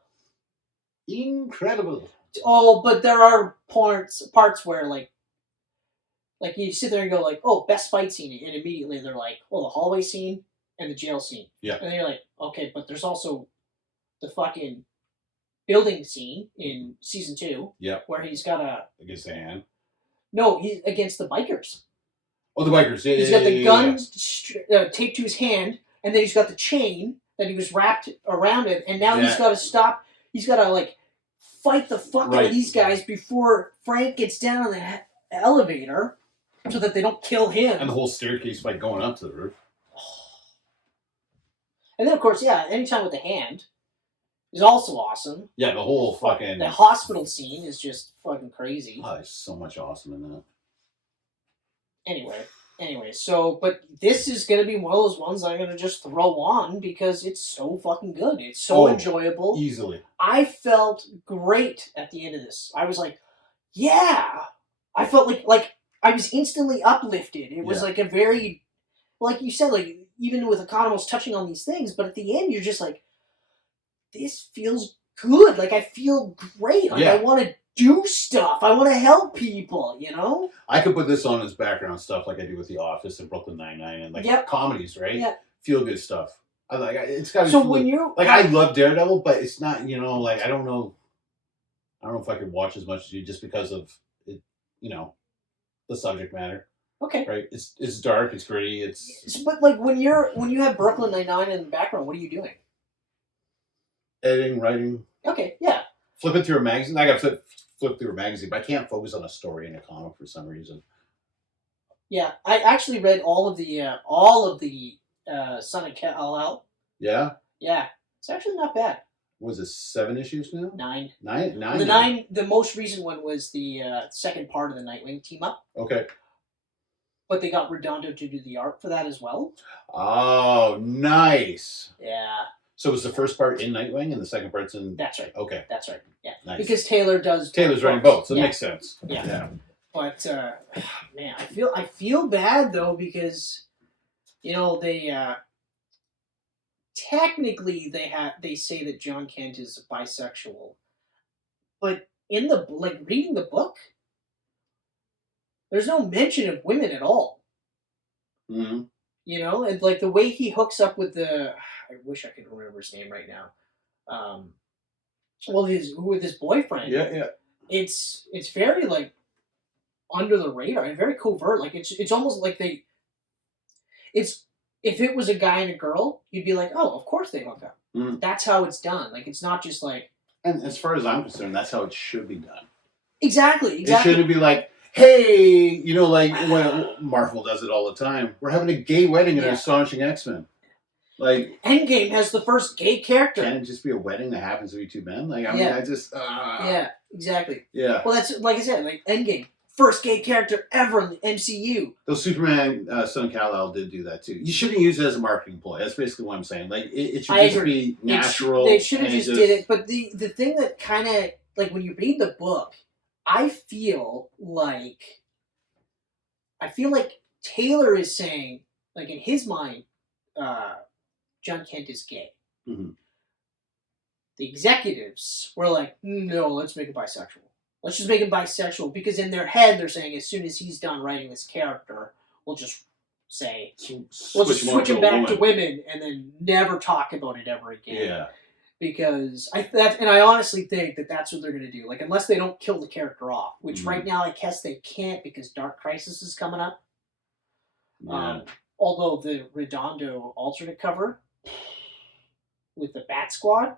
Oh, but there are parts where like you sit there and go like, oh, best fight scene, and immediately they're like, oh, the hallway scene and the jail scene. Yeah. And then you're like, okay, but there's also the fucking building scene in season 2. Yeah. Where he's got against the hand. No, he's against the bikers. Oh, the bikers. Yeah. He's got the gun taped to his hand, and then he's got the chain that he was wrapped around it, and now he's got to stop. He's got to like fight the fuck out of these guys before Frank gets down on the elevator, so that they don't kill him. And the whole staircase fight going up to the roof. And then of course, anytime with the hand is also awesome. Yeah, the whole fucking the hospital scene is just fucking crazy. Oh, there's so much awesome in that. Anyway, so, but this is going to be one of those ones I'm going to just throw on because it's so fucking good. It's so enjoyable. Easily. I felt great at the end of this. I was like, yeah. I felt like I was instantly uplifted. It was like a very, like you said, like even with Economos touching on these things, but at the end you're just like, this feels good. Like I feel great. Like I want to do stuff. I want to help people, you know? I could put this on as background stuff like I do with The Office and Brooklyn Nine-Nine and like comedies, right? Yeah. Feel good stuff. I like it's got to be so when you're like I love Daredevil, but it's not, you know, like I don't know if I could watch as much as you just because of it, you know. the subject matter. Okay. Right. It's dark. It's gritty. But like when you have Brooklyn Nine-Nine in the background, what are you doing? Editing, writing. Okay. Yeah. Flipping through a magazine. I got to flip through a magazine, but I can't focus on a story in a comic for some reason. Yeah, I actually read all of the Son of Kal-El. Yeah. Yeah, it's actually not bad. Was it 7 issues now? 9. Nine. Well, the 9. The most recent one was the second part of the Nightwing team up. Okay. But they got Redondo to do the art for that as well. Oh, nice. Yeah. So it was the first part in Nightwing and the second part's in... That's right. Okay. That's right. Yeah. Nice. Because Taylor's writing both, so it makes sense. Yeah. But man, I feel bad though because they technically they say that John Kent is bisexual, but in the reading the book, there's no mention of women at all. Mm-hmm. And like the way he hooks up with I wish I could remember his name right now. With his boyfriend. Yeah. It's very like under the radar and very covert. Like it's almost like if it was a guy and a girl, you'd be like, oh, of course they hook up. Mm. That's how it's done. Like it's not just like. And as far as I'm concerned, that's how it should be done. Exactly. It shouldn't be like, hey, like when Marvel does it all the time. We're having a gay wedding in Astonishing X-Men. Like Endgame has the first gay character. Can it just be a wedding that happens to be two men? Like I mean, I just. Yeah. Exactly. Yeah. Well, that's like I said, like Endgame. First gay character ever in the MCU. Though Superman, Son of Kal-El did do that too. You shouldn't use it as a marketing ploy. That's basically what I'm saying. Like it should just be natural. They should have just did it. But the thing that kind of like when you read the book, I feel like Taylor is saying, like in his mind, John Kent is gay. Mm-hmm. The executives were like, no, let's make it bisexual. Let's just make him bisexual, because in their head they're saying as soon as he's done writing this character, we'll just switch him back to women and then never talk about it ever again. Yeah. Because I honestly think that that's what they're going to do. Like unless they don't kill the character off, which right now I guess they can't because Dark Crisis is coming up. Yeah. Although the Redondo alternate cover with the Bat Squad.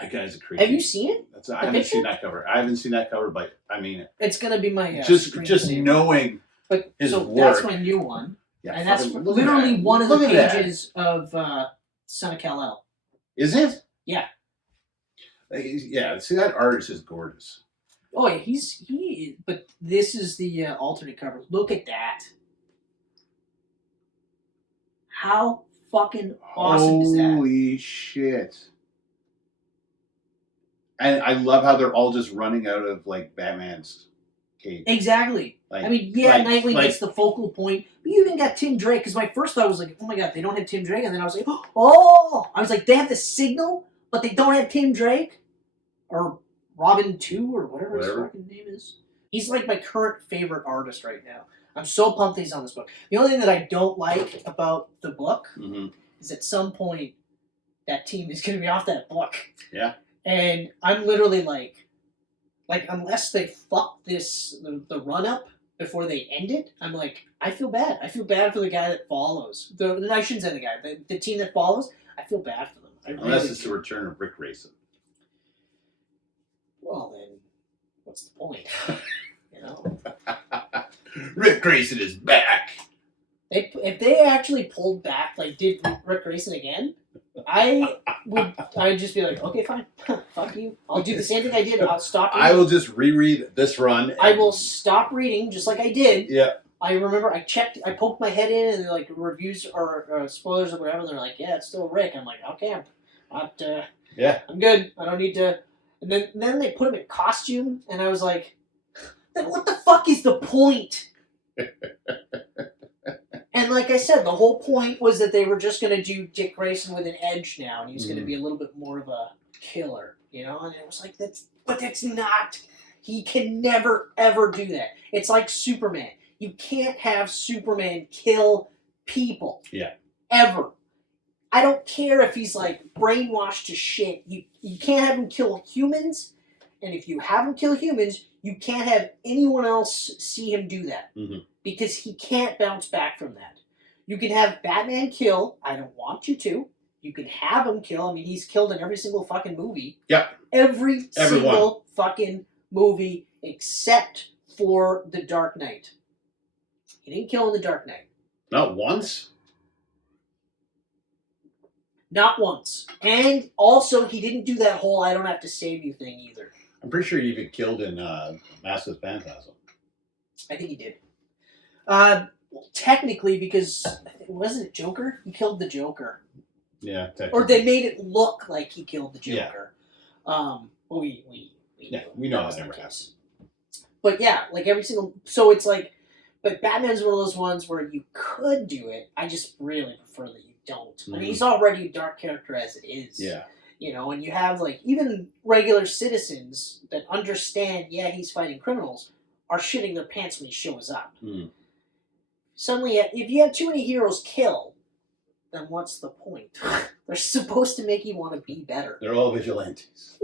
That guy's a creepy. Have you seen it? I haven't seen that cover. I haven't seen that cover, but I mean, it's gonna be my just knowing his work. That's my new one, and that's literally one of the pages of Son of Kal-El. Is it? Yeah. Yeah. See, that artist is gorgeous. Oh yeah, but this is the alternate cover. Look at that. How fucking awesome is that? Holy shit. And I love how they're all just running out of like Batman's cage. Exactly. Like, I mean, Nightwing gets the focal point. But you even got Tim Drake, because my first thought was like, oh my god, they don't have Tim Drake. And then I was like, oh! I was like, they have the Signal, but they don't have Tim Drake? Or Robin 2, or whatever his fucking name is. He's like my current favorite artist right now. I'm so pumped that he's on this book. The only thing that I don't like about the book is at some point that team is going to be off that book. Yeah. And I'm literally like unless they fuck the run up before they end it, I'm like, I feel bad. I feel bad for the guy that follows. I shouldn't say the guy. The team that follows, I feel bad for them. Unless it's the return of Rick Grayson. Well, then, what's the point? Rick Grayson is back. If they actually pulled back, like did Rick Grayson again, I'd just be like, okay, fine, fuck you. I'll do the same thing I did. I'll stop reading. I will just reread this run. I will stop reading just like I did. Yeah. I remember I poked my head in, and they're like reviews or spoilers or whatever. And they're like, yeah, it's still Rick. I'm like, okay, I'm not. I'm good. I don't need to. And then they put him in costume, and I was like, then what the fuck is the point? And like I said, the whole point was that they were just going to do Dick Grayson with an edge now, and he's going to be a little bit more of a killer, And it was like, that's not. He can never ever do that. It's like Superman. You can't have Superman kill people. Yeah. Ever. I don't care if he's like brainwashed to shit. You can't have him kill humans, And if you have him kill humans, you can't have anyone else see him do that. Mm-hmm. Because he can't bounce back from that. You can have Batman kill. I don't want you to. You can have him kill. I mean, he's killed in every single fucking movie. Yep. Every single fucking movie except for The Dark Knight. He didn't kill in The Dark Knight. Not once? Not once. And also, he didn't do that whole I don't have to save you thing either. I'm pretty sure he even killed in Mask of Phantasm. I think he did. Technically, because wasn't it Joker? He killed the Joker. Yeah, technically. Or they made it look like he killed the Joker. Yeah. We know that never happened. But yeah, like every single... So it's like... But Batman's one of those ones where you could do it. I just really prefer that you don't. Mm-hmm. I mean, he's already a dark character as it is. Yeah. You know, and you have, like, even regular citizens that understand, yeah, he's fighting criminals, are shitting their pants when he shows up. Mm. Suddenly, if you have too many heroes kill, then what's the point? They're supposed to make you want to be better. They're all vigilantes.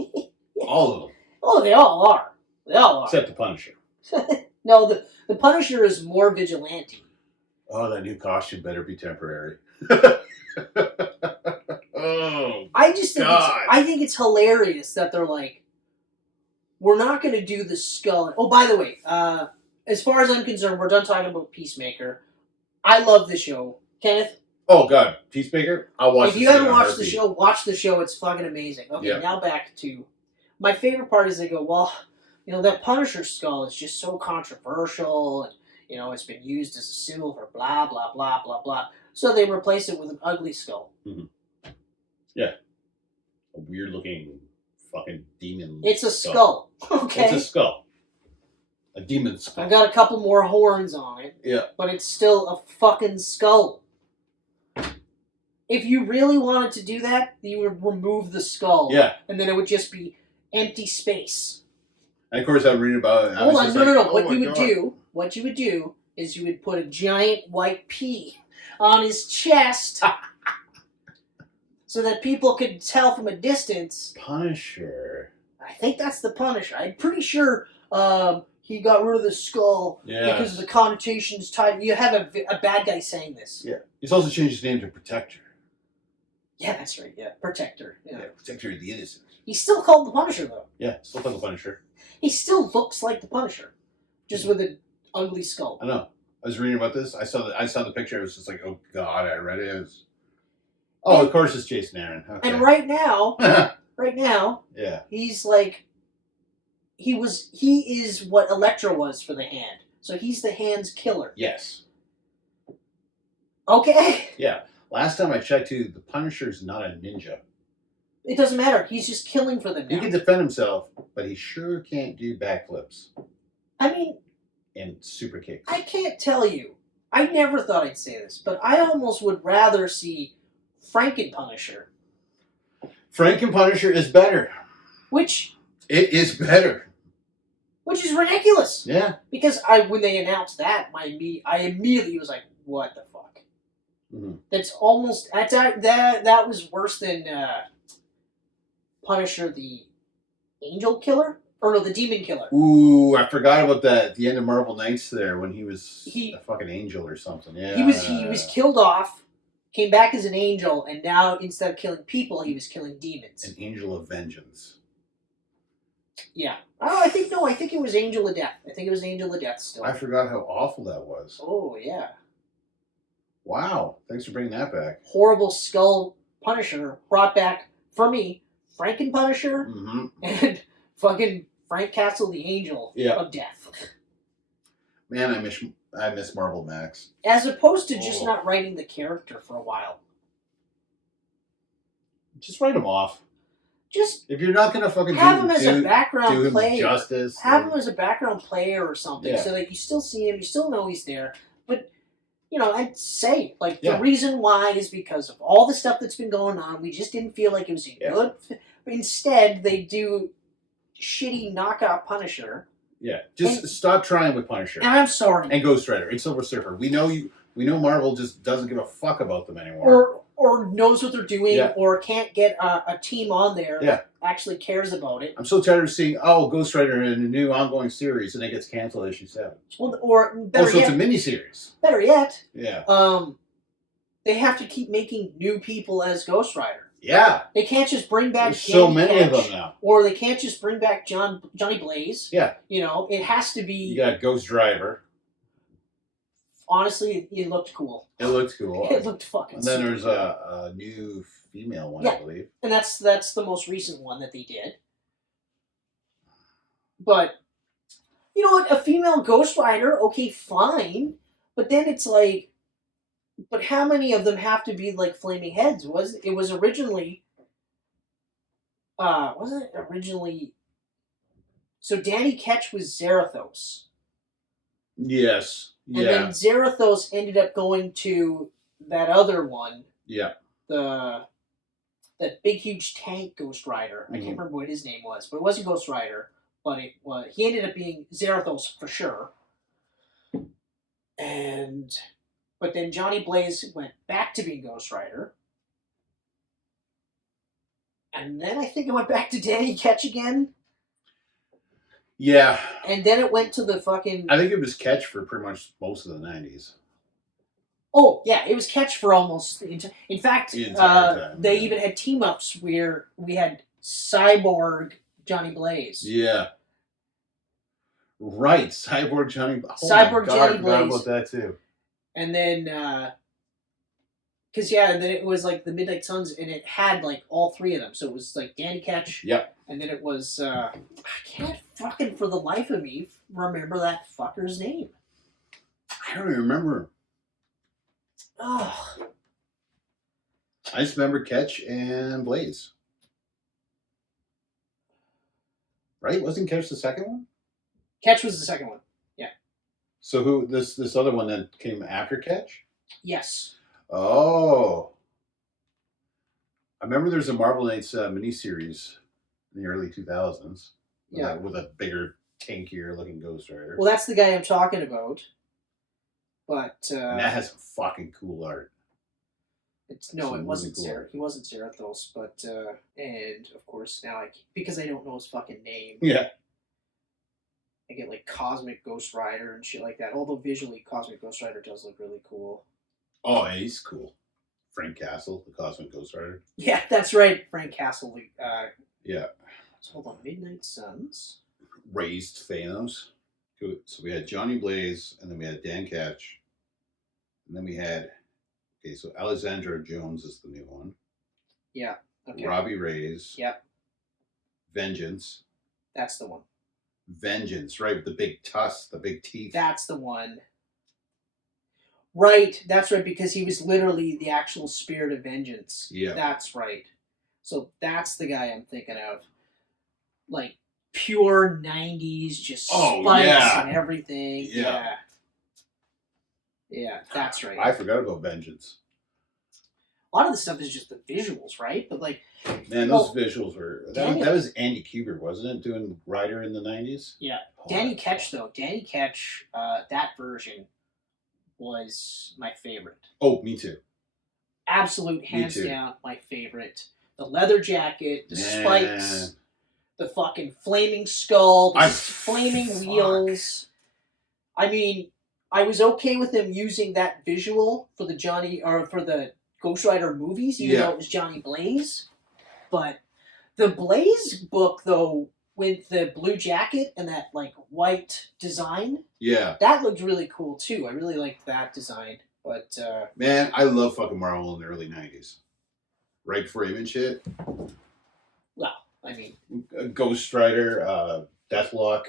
All of them. Oh, they all are. They all are. Except the Punisher. No, the Punisher is more vigilante. Oh, that new costume better be temporary. Oh, I just think I think it's hilarious that they're like, we're not going to do the skull. Oh, by the way, as far as I'm concerned, we're done talking about Peacemaker. I love the show. Kenneth? Oh, God. Peacemaker? I'll watch it. If you haven't watched the show, watch the show. It's fucking amazing. Okay, yeah. Now back to... My favorite part is they go, well, you know, that Punisher skull is just so controversial, and, you know, it's been used as a symbol for blah, blah, blah, blah, blah. So they replace it with an ugly skull. Mm-hmm. Yeah. A weird-looking fucking demon It's a skull. Okay? It's a skull. A demon skull. I got a couple more horns on it. Yeah. But it's still a fucking skull. If you really wanted to do that, you would remove the skull. Yeah. And then it would just be empty space. And of course, I'm reading about it. Hold on, no. What you would do is you would put a giant white P on his chest so that people could tell from a distance. Punisher. I think that's the Punisher. I'm pretty sure he got rid of the skull because of the connotations tied. You have a bad guy saying this. Yeah. He's also changed his name to Protector. Yeah, that's right. Yeah, Protector. Yeah, Protector of the innocent. He's still called the Punisher, though. Yeah, still called the Punisher. He still looks like the Punisher, just with an ugly skull. I know. I was reading about this. I saw the picture. It was just like, oh God! I read it. It was... Oh, of course it's Jason Aaron. Okay. And right now, yeah, he's like, he is what Elektra was for the Hand. So he's the Hand's killer. Yes. Okay. Yeah. Last time I checked, too, the Punisher's not a ninja. It doesn't matter. He's just killing for them now. He can defend himself, but he sure can't do backflips. I mean... And super kicks. I can't tell you. I never thought I'd say this, but I almost would rather see Franken-Punisher. Franken-Punisher is better. Which... It is better. Which is ridiculous. Yeah. Because when they announced that, I immediately was like, what the fuck? Mm-hmm. That was worse than Punisher the Angel Killer? Or no, the Demon Killer. Ooh, I forgot about that at the end of Marvel Knights there when he was a fucking angel or something. Yeah. He was killed off, came back as an angel, and now instead of killing people, he was killing demons. An angel of vengeance. Yeah. I think it was Angel of Death. I think it was Angel of Death still. I forgot how awful that was. Oh, yeah. Wow. Thanks for bringing that back. Horrible skull Punisher brought back, for me, Franken-Punisher and fucking Frank Castle the Angel of Death. Man, I miss Marvel Max. As opposed to just not writing the character for a while. Just write him off. Just if you're not gonna fucking have him as a background do him player. Justice. Have him as a background player or something, so that you still see him, you still know he's there. But I'd say the reason why is because of all the stuff that's been going on. We just didn't feel like it was a good. Instead, they do shitty knockoff Punisher. Yeah, just stop trying with Punisher. And I'm sorry. And Ghost Rider and Silver Surfer. We know Marvel just doesn't give a fuck about them anymore. or knows what they're doing, Yeah. or can't get a team on there Yeah. that actually cares about it. I'm so tired of seeing, Ghost Rider in a new ongoing series, and it gets canceled issue 7. Well, or better so yet, it's a miniseries. Better yet, Yeah. They have to keep making new people as Ghost Rider. Yeah. They can't just bring back There's so many of them now. Or they can't just bring back Johnny Blaze. Yeah. You know, it has to be... You got Ghost Driver. Honestly, it looked cool. It looked cool. It looked fucking And then there's a new female one, I believe. And that's the most recent one that they did. But, you know what? A female Ghost Rider, okay, fine. But then it's like... But how many of them have to be like flaming heads? It was originally... wasn't it originally... So Danny Ketch was Zarathos. Yes. Yeah. And then Zarathos ended up going to that other one. Yeah. That big huge tank Ghost Rider. I can't remember what his name was, but it wasn't Ghost Rider. But it was, he ended up being Zarathos for sure. But then Johnny Blaze went back to being Ghost Rider. And then I think it went back to Danny Ketch again. Yeah. And then it went to the fucking... I think it was Ketch for pretty much most of the 90s. Oh, yeah, it was Ketch for almost... In fact, they even had team-ups where we had Cyborg Johnny Blaze. Yeah. Right, Cyborg Johnny Blaze. Cyborg Johnny Blaze. I forgot about that, too. And then... and then it was like the Midnight Suns, and it had like all three of them. So it was like Danny Ketch. Yep. And then it was... I can't fucking for the life of me remember that fucker's name. I don't even remember. Oh. I just remember Ketch and Blaze. Right? Wasn't Ketch the second one? Ketch was the second one. Yeah. So who this other one that came after Ketch? Yes. Oh. I remember there's a Marvel Knights miniseries in the early 2000s. Yeah. With a bigger, tankier looking Ghost Rider. Well, that's the guy I'm talking about. But and that has some fucking cool art. It wasn't Zarathos. He wasn't Zarathos, but and of course now because I don't know his fucking name. Yeah. I get like Cosmic Ghost Rider and shit like that. Although visually, Cosmic Ghost Rider does look really cool. Oh, he's cool. Frank Castle, the Cosmic Ghost Rider. Yeah, that's right. Frank Castle. Yeah. So hold on. Midnight Suns. Raised Thanos. So we had Johnny Blaze, and then we had Dan Ketch. And then we had... Okay, so Alexandra Jones is the new one. Yeah. Okay. Robbie Reyes. Yep. Vengeance. That's the one. Vengeance, right, with the big tusks, the big teeth. That's the one. Right, that's right, because he was literally the actual spirit of vengeance. Yeah. That's right. So that's the guy I'm thinking of. Like, pure 90s, just spikes and everything. Yeah. Yeah, that's right. I forgot about Vengeance. A lot of the stuff is just the visuals, right? But like... Man, those visuals were... That was Andy Kubert, wasn't it? Doing Rider in the 90s? Yeah. Danny Ketch, though. Danny Ketch, that version was my favorite. Oh, me too. Absolute, hands down, my favorite. The leather jacket, the spikes, the fucking flaming skull, the flaming wheels. I mean, I was okay with them using that visual for the Ghost Rider movies, even though it was Johnny Blaze. But the Blaze book, though, with the blue jacket and that like white design, that looked really cool too. I really liked that design. But man, I love fucking Marvel in the early 90s. Right frame and shit. Well, I mean, Ghost Rider, Deathlock.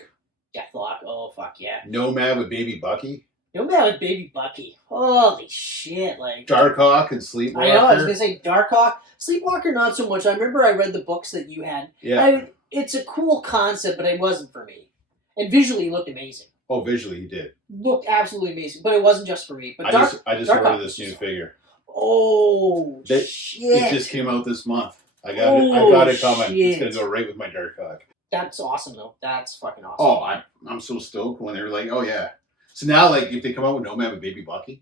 Oh fuck yeah. Nomad with Baby Bucky. Nomad with Baby Bucky. Holy shit! Like Darkhawk and Sleepwalker. I know. I was gonna say Darkhawk. Sleepwalker, not so much. I remember I read the books that you had. Yeah. It's a cool concept, but it wasn't for me. And visually, it looked amazing. Oh, visually, he did. Looked absolutely amazing, but it wasn't just for me. But I just ordered this new figure. Oh shit! It just came out this month. I got it coming. It's gonna go right with my Darkhawk. That's awesome, though. That's fucking awesome. Oh, I'm so stoked when they were like, oh yeah. So now, like, if they come out with Nomad with Baby Bucky,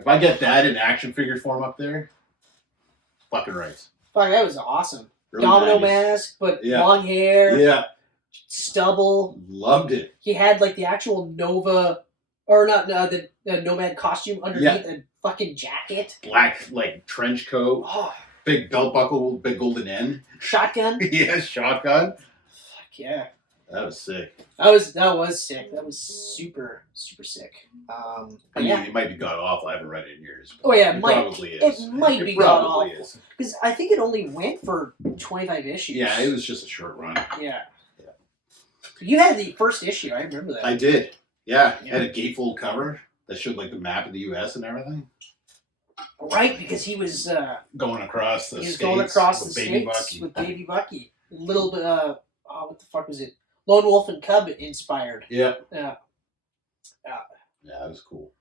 If I get that in action figure form up there, fucking right. Fuck, that was awesome. Early Domino 90s. mask, but Yeah. long hair. Yeah. Stubble. Loved it. He had like the actual Nova, or not the Nomad costume underneath a fucking jacket. Black like trench coat. Oh, Big belt buckle, big golden end. shotgun. Yeah, shotgun. Fuck yeah. That was sick. That was sick. That was super sick. I mean, it might be god awful. I haven't read it in years. Oh yeah, it probably is. It might be god probably awful is. because I think it only went for 25 issues. Yeah, it was just a short run. Yeah. You had the first issue. I remember that. I did. Yeah, it had a gatefold cover that showed like the map of the U.S. and everything. Right, because he was going across the he was states going across the with Baby states Bucky. with Baby Bucky. A little bit. What the fuck was it? Lone Wolf and Cub inspired. Yeah. Yeah. Yeah, that was cool.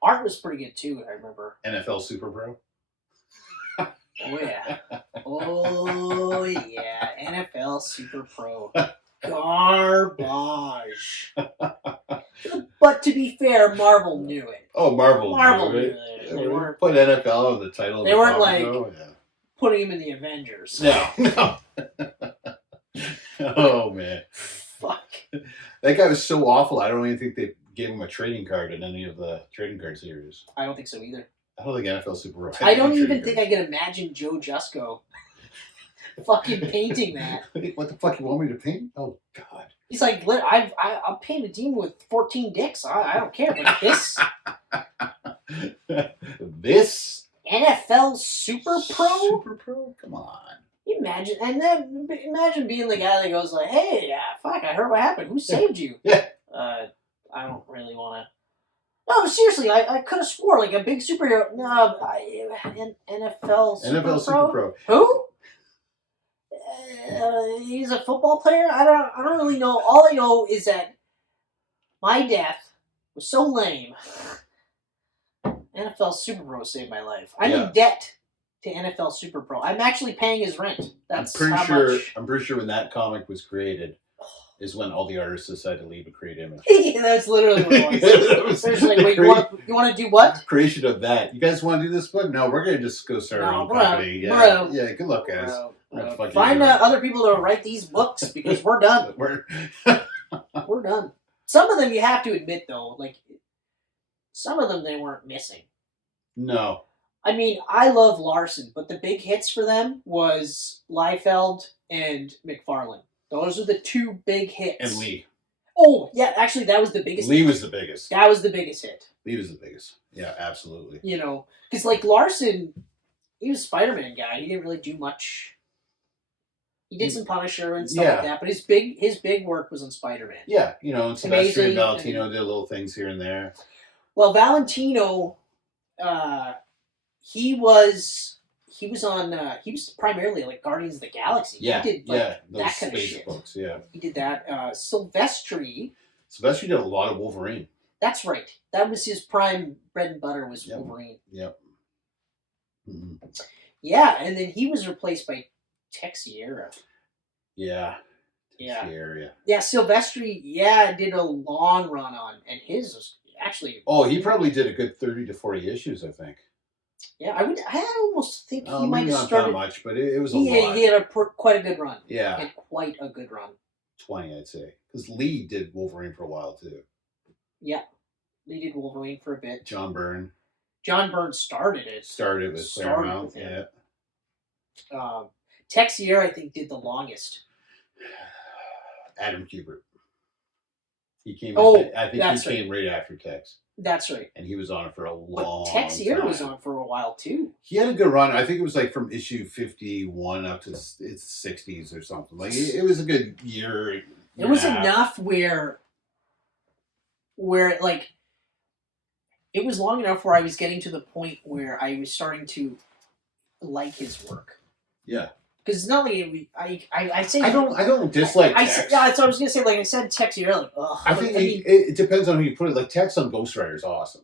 Art was pretty good too. I remember. NFL Super Pro. Oh yeah. Oh yeah. NFL Super Pro. Garbage. But to be fair, Marvel knew it. Oh, Marvel Marvel knew knew it. it. They They weren't put NFL on the title. They of the weren't comic, like though. Yeah. putting him in the Avengers. No. Oh man. Fuck. That guy was so awful. I don't even think they gave him a trading card in any of the trading card series. I don't think so either. I don't think NFL Super Bowl. I don't even think I can imagine Joe Jusko fucking painting that. What the fuck you want me to paint? Oh God. He's like, I'll paint a team with 14 dicks. I don't care. But this This NFL Super Pro? Super Pro? Come on. Imagine, and then imagine being the guy that goes like, "Hey, fuck, I heard what happened. Who saved you?" Yeah. I don't really want to. No, seriously, I could have swore like a big superhero. No, NFL Super Pro. Who? He's a football player. I don't really know. All I know is that my death was so lame. NFL Super Pro saved my life. I'm in debt to NFL Super Pro. I'm actually paying his rent. That's I'm how pretty much. sure when that comic was created is when all the artists decided to leave and create Image. Yeah, that's literally what it was. It's like, wait, you want to do what? Creation of that. You guys want to do this book? No, we're gonna just go start our own company. Yeah, yeah. Good luck, guys. Find other people to write these books because we're done. We're done. Some of them you have to admit though, like some of them they weren't missing. No. I mean, I love Larson, but the big hits for them was Liefeld and McFarlane. Those are the two big hits. And Lee. Oh, yeah, actually that was the biggest Lee hit. was the biggest. That was the biggest hit. Lee was the biggest. Yeah, absolutely. You know, because like Larson, he was a Spider-Man guy. He didn't really do much. He did some Punisher and stuff like that, but his big work was on Spider-Man. Yeah, you know, and Sylvester and Amazing, Valentino did little things here and there. Well, Valentino, he was primarily like Guardians of the Galaxy. Yeah, he did like those that kind of space shit. books. Yeah, He did that. Sylvester did a lot of Wolverine. That's right. That was his prime bread and butter was Wolverine. Yep. Mm-hmm. Yeah, and then he was replaced by Texiera. Yeah. Yeah. Texiera. Yeah, Sylvester, did a long run on, and his was actually... Oh, he probably did a good 30 to 40 issues, I think. Yeah, I almost think he might have not started... that much, but it was a lot. He had quite a good run. Yeah. He had quite a good run. 20, I'd say. Because Lee did Wolverine for a while, too. Yeah. Lee did Wolverine for a bit. John Byrne started it. Started with Claremont, yeah. Texiera, I think, did the longest. Adam Kubert. He came. I think he came right after Tex. That's right. And he was on it for a long time. But Texiera was on for a while too. He had a good run. I think it was like from issue 51 up to its 60s or something. Like it was a good year. It was enough where like it was long enough where I was getting to the point where I was starting to like his work. Yeah. Because it's not like I say I don't dislike Tex. Yeah, that's what I was gonna say. Like I said, Texiera, like ugh. I think it depends on who you put it. Like Tex on Ghost Rider is awesome.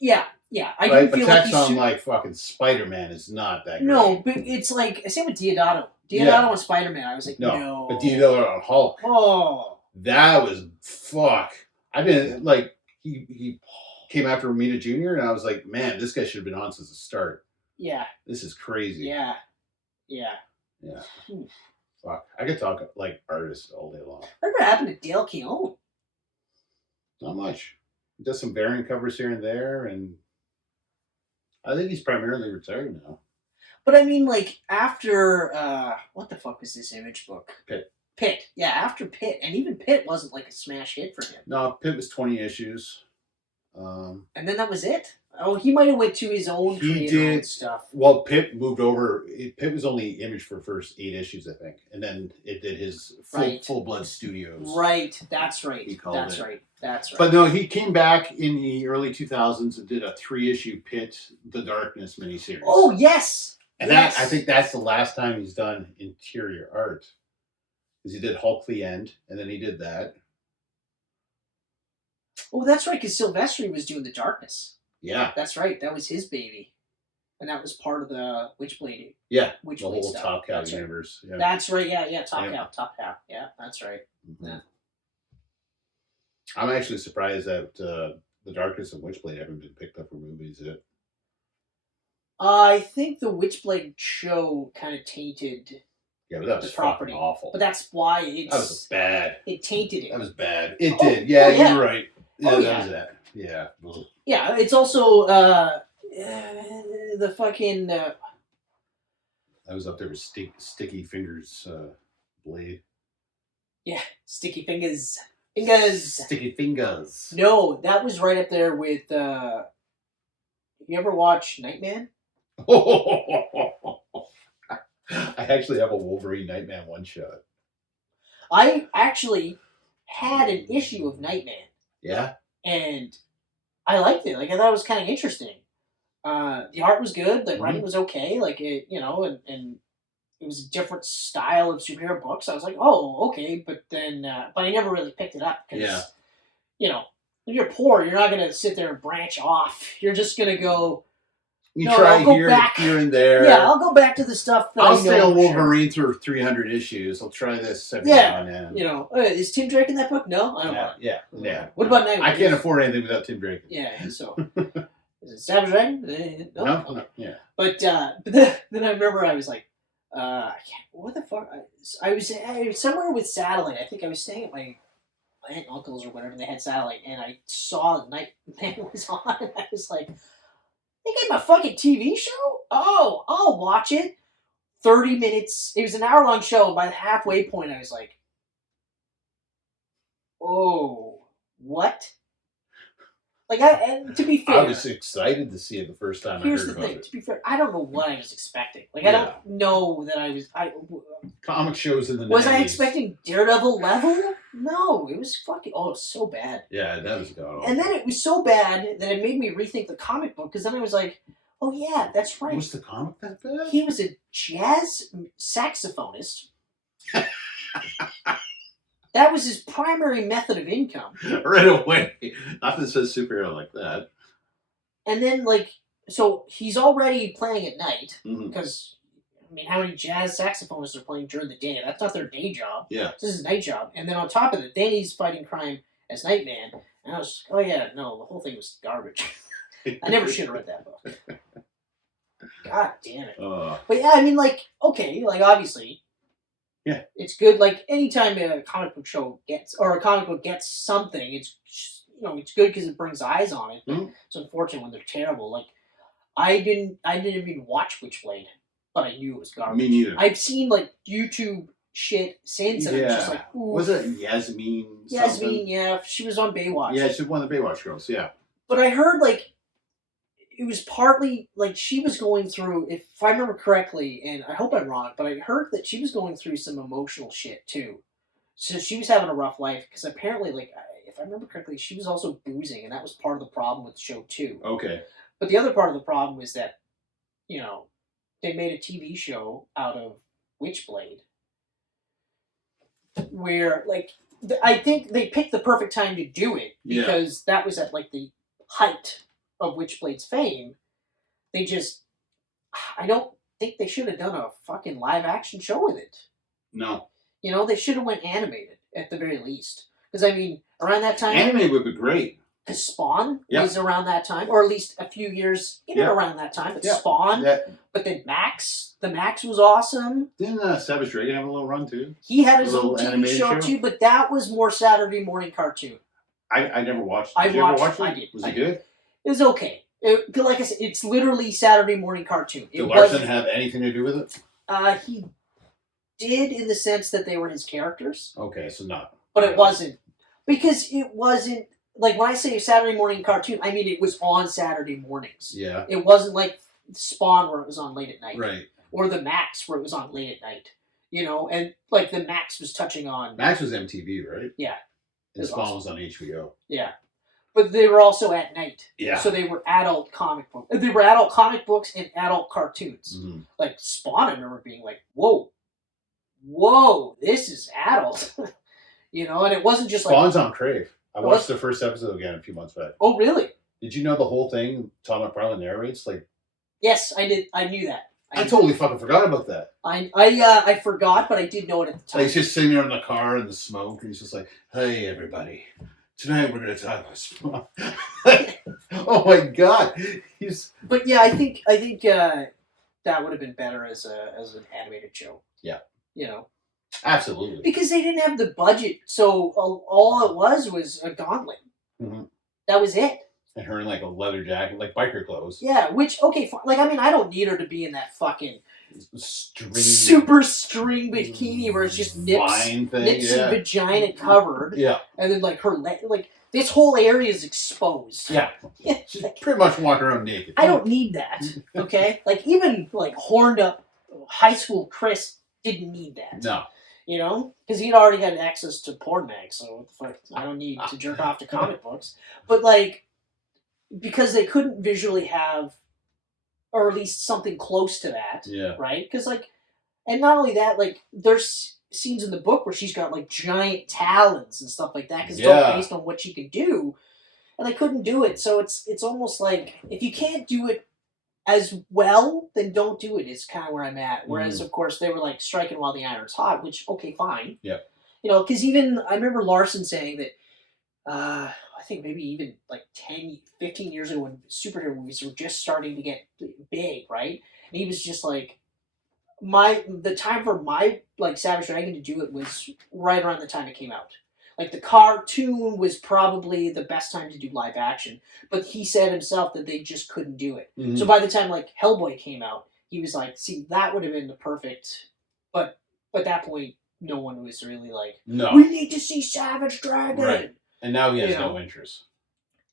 Yeah. I right? do feel but like Tex on like fucking Spider-Man is not that great. No, but it's like same with Diodato. Diodato on Spider-Man, I was like, no. But Diodato on Hulk. Oh, that was fuck. I didn't like he came after Romita Jr. and I was like, man, this guy should have been on since the start. Yeah. This is crazy. Yeah. Yeah. Yeah. Fuck. I could talk like artists all day long. Whatever happened to Dale Keown? Not much. He does some variant covers here and there, and I think he's primarily retired now. But I mean, like, after, what the fuck was this Image book? Pitt. Yeah, after Pitt. And even Pitt wasn't, like, a smash hit for him. No, Pitt was 20 issues. And then that was it? Oh, he might have went to his own creative stuff. Well, Pitt moved over. Pitt was only Image for the first 8 issues, I think. And then it did his full-blood studios. Right. That's right. That's right. But no, he came back in the early 2000s and did a 3-issue Pitt The Darkness miniseries. Oh, yes! And that, I think that's the last time he's done interior art. Because he did Hulk the End, and then he did that. Oh, that's right, because Silvestri was doing The Darkness. Yeah. That's right, that was his baby. And that was part of the Witchblade. Yeah, Witchblade the whole stuff. Top Cow That's universe. Right. Yeah. That's right, yeah, Top Cow. Yeah, that's right. Mm-hmm. Yeah. I'm actually surprised that The Darkness and Witchblade haven't been picked up for movies yet. I think the Witchblade show kind of tainted but that was fucking awful. But that's why that was bad. It tainted it. That was bad. It did. Yeah, you're right. Yeah, that was that. Yeah. Yeah, it's also the fucking. I was up there with Sticky Fingers Blade. Yeah, Sticky Fingers. Sticky Fingers. No, that was right up there with. You ever watch Nightman? I actually have a Wolverine Nightman one-shot. I actually had an issue of Nightman. Yeah? And I liked it. Like, I thought it was kind of interesting. The art was good. The writing was okay. Like, it, and it was a different style of superhero books. I was like, oh, okay. But then, but I never really picked it up. Because, when you're poor, you're not going to sit there and branch off. You're just going to go... try here and there. Yeah, I'll go back to the stuff that I'll stay on Wolverine through 300 issues. I'll try this every now and then. Is Tim Drake in that book? No, I don't know. Yeah. What about Nightwing? I can't afford anything without Tim Drake. Yeah, so is it Savage Dragon? No. Yeah. But then I remember I was like, I can't. What the fuck? I was somewhere with satellite. I think I was staying at my aunt and uncle's or whatever. They had satellite, and I saw Nightman was on, and I was like. They gave him a fucking TV show? Oh, I'll watch it. 30 minutes. It was an hour-long show. And by the halfway point, I was like, oh, what? Like, to be fair... I was excited to see it the first time I heard about it. Here's the thing. To be fair, I don't know what I was expecting. Like, I don't know that I was... Comic shows in the 90s. Was I expecting Daredevil level? No, it was fucking... Oh, it was so bad. Yeah, that was god-awful. And then it was so bad that it made me rethink the comic book, because then I was like, oh yeah, that's right. Was the comic that bad? He was a jazz saxophonist. That was his primary method of income. Right away. Nothing says superhero like that. And then, so he's already playing at night, because... I mean, how many jazz saxophonists are playing during the day? That's not their day job. Yeah. This is his night job. And then on top of it, then he's fighting crime as Nightman. And I was like, oh yeah, no, the whole thing was garbage. I never should have read that book. God damn it. But yeah, I mean, okay, obviously. Yeah. It's good, anytime a comic book show gets, or a comic book gets something, it's, it's good because it brings eyes on it. But it's unfortunate when they're terrible. I didn't even watch Witchblade. But I knew it was garbage. Me neither. I've seen YouTube shit since, and I'm just like, ooh. Was it Yasmin? Yasmin, yeah. She was on Baywatch. Yeah, she was one of the Baywatch girls, yeah. But I heard, it was partly, she was going through, if I remember correctly, and I hope I'm wrong, but I heard that she was going through some emotional shit, too. So she was having a rough life, because apparently, if I remember correctly, she was also boozing, and that was part of the problem with the show, too. Okay. But the other part of the problem was that, they made a TV show out of Witchblade where, I think they picked the perfect time to do it because that was at, the height of Witchblade's fame. They just... I don't think they should have done a fucking live-action show with it. No. They should have went animated, at the very least. Because, I mean, around that time... Animated would be great. because Spawn was around that time, or at least a few years in and around that time. But Spawn, but then Max, the Max was awesome. Didn't Savage Dragon have a little run too? He had his own TV show too, but that was more Saturday morning cartoon. I never watched it. Did you ever watch it? I did. Was it good? It was okay. Like I said, it's literally Saturday morning cartoon. Did Larson have anything to do with it? He did, in the sense that they were his characters. Okay, so not. But it wasn't. Because it wasn't, like when I say Saturday morning cartoon, I mean it was on Saturday mornings. Yeah. It wasn't like Spawn where it was on late at night. Right. Or the Max where it was on late at night. You know, and like the Max was touching on... Max was MTV, right? Yeah. And Spawn was on HBO. Yeah. But they were also at night. Yeah. So they were adult comic books. They were adult comic books and adult cartoons. Mm-hmm. Like Spawn, I remember being like, whoa, this is adult. You know, and it wasn't just Spawn's on Crave. I watched the first episode again a few months back. Oh, really? Did you know the whole thing Todd McFarlane narrates? Like, yes, I did. I knew that. I totally fucking forgot about that. I forgot, but I did know it at the time. Like, he's just sitting there in the car in the smoke, and he's just like, "Hey, everybody, tonight we're gonna talk about Spawn." Oh my god, But yeah, I think that would have been better as an animated show. Yeah. You know. Absolutely. Because they didn't have the budget, so all it was a gauntlet. Mm-hmm. That was it. And her in like a leather jacket, like biker clothes. Yeah, which, okay, like, I mean, I don't need her to be in that fucking super string bikini where it's just nips and vagina covered. Yeah. And then, like, her leg, like, this whole area is exposed. Yeah. She's pretty much walking around naked. I don't need that, okay? Like, even, like, horned up high school Chris didn't need that. No. You know? Because he'd already had access to porn mags, so what the fuck, I don't need to jerk off to comic books. But, like, because they couldn't visually have, or at least something close to that, right? Because, like, and not only that, like, there's scenes in the book where she's got, like, giant talons and stuff like that, because it's all based on what she can do, and they couldn't do it, so it's almost like, if you can't do it as well, then don't do it, is kind of where I'm at. Whereas, of course, they were, like, striking while the iron's hot, which, okay, fine. Yeah. You know, because even, I remember Larson saying that, I think maybe even like 10, 15 years ago when superhero movies were just starting to get big, right? And he was just like, the time for my, like, Savage Dragon to do it was right around the time it came out. Like, the cartoon was probably the best time to do live action. But he said himself that they just couldn't do it. Mm-hmm. So by the time, like, Hellboy came out, he was like, see, that would have been the perfect... But at that point, no one was really like, no, we need to see Savage Dragon! Right. And now he has no interest.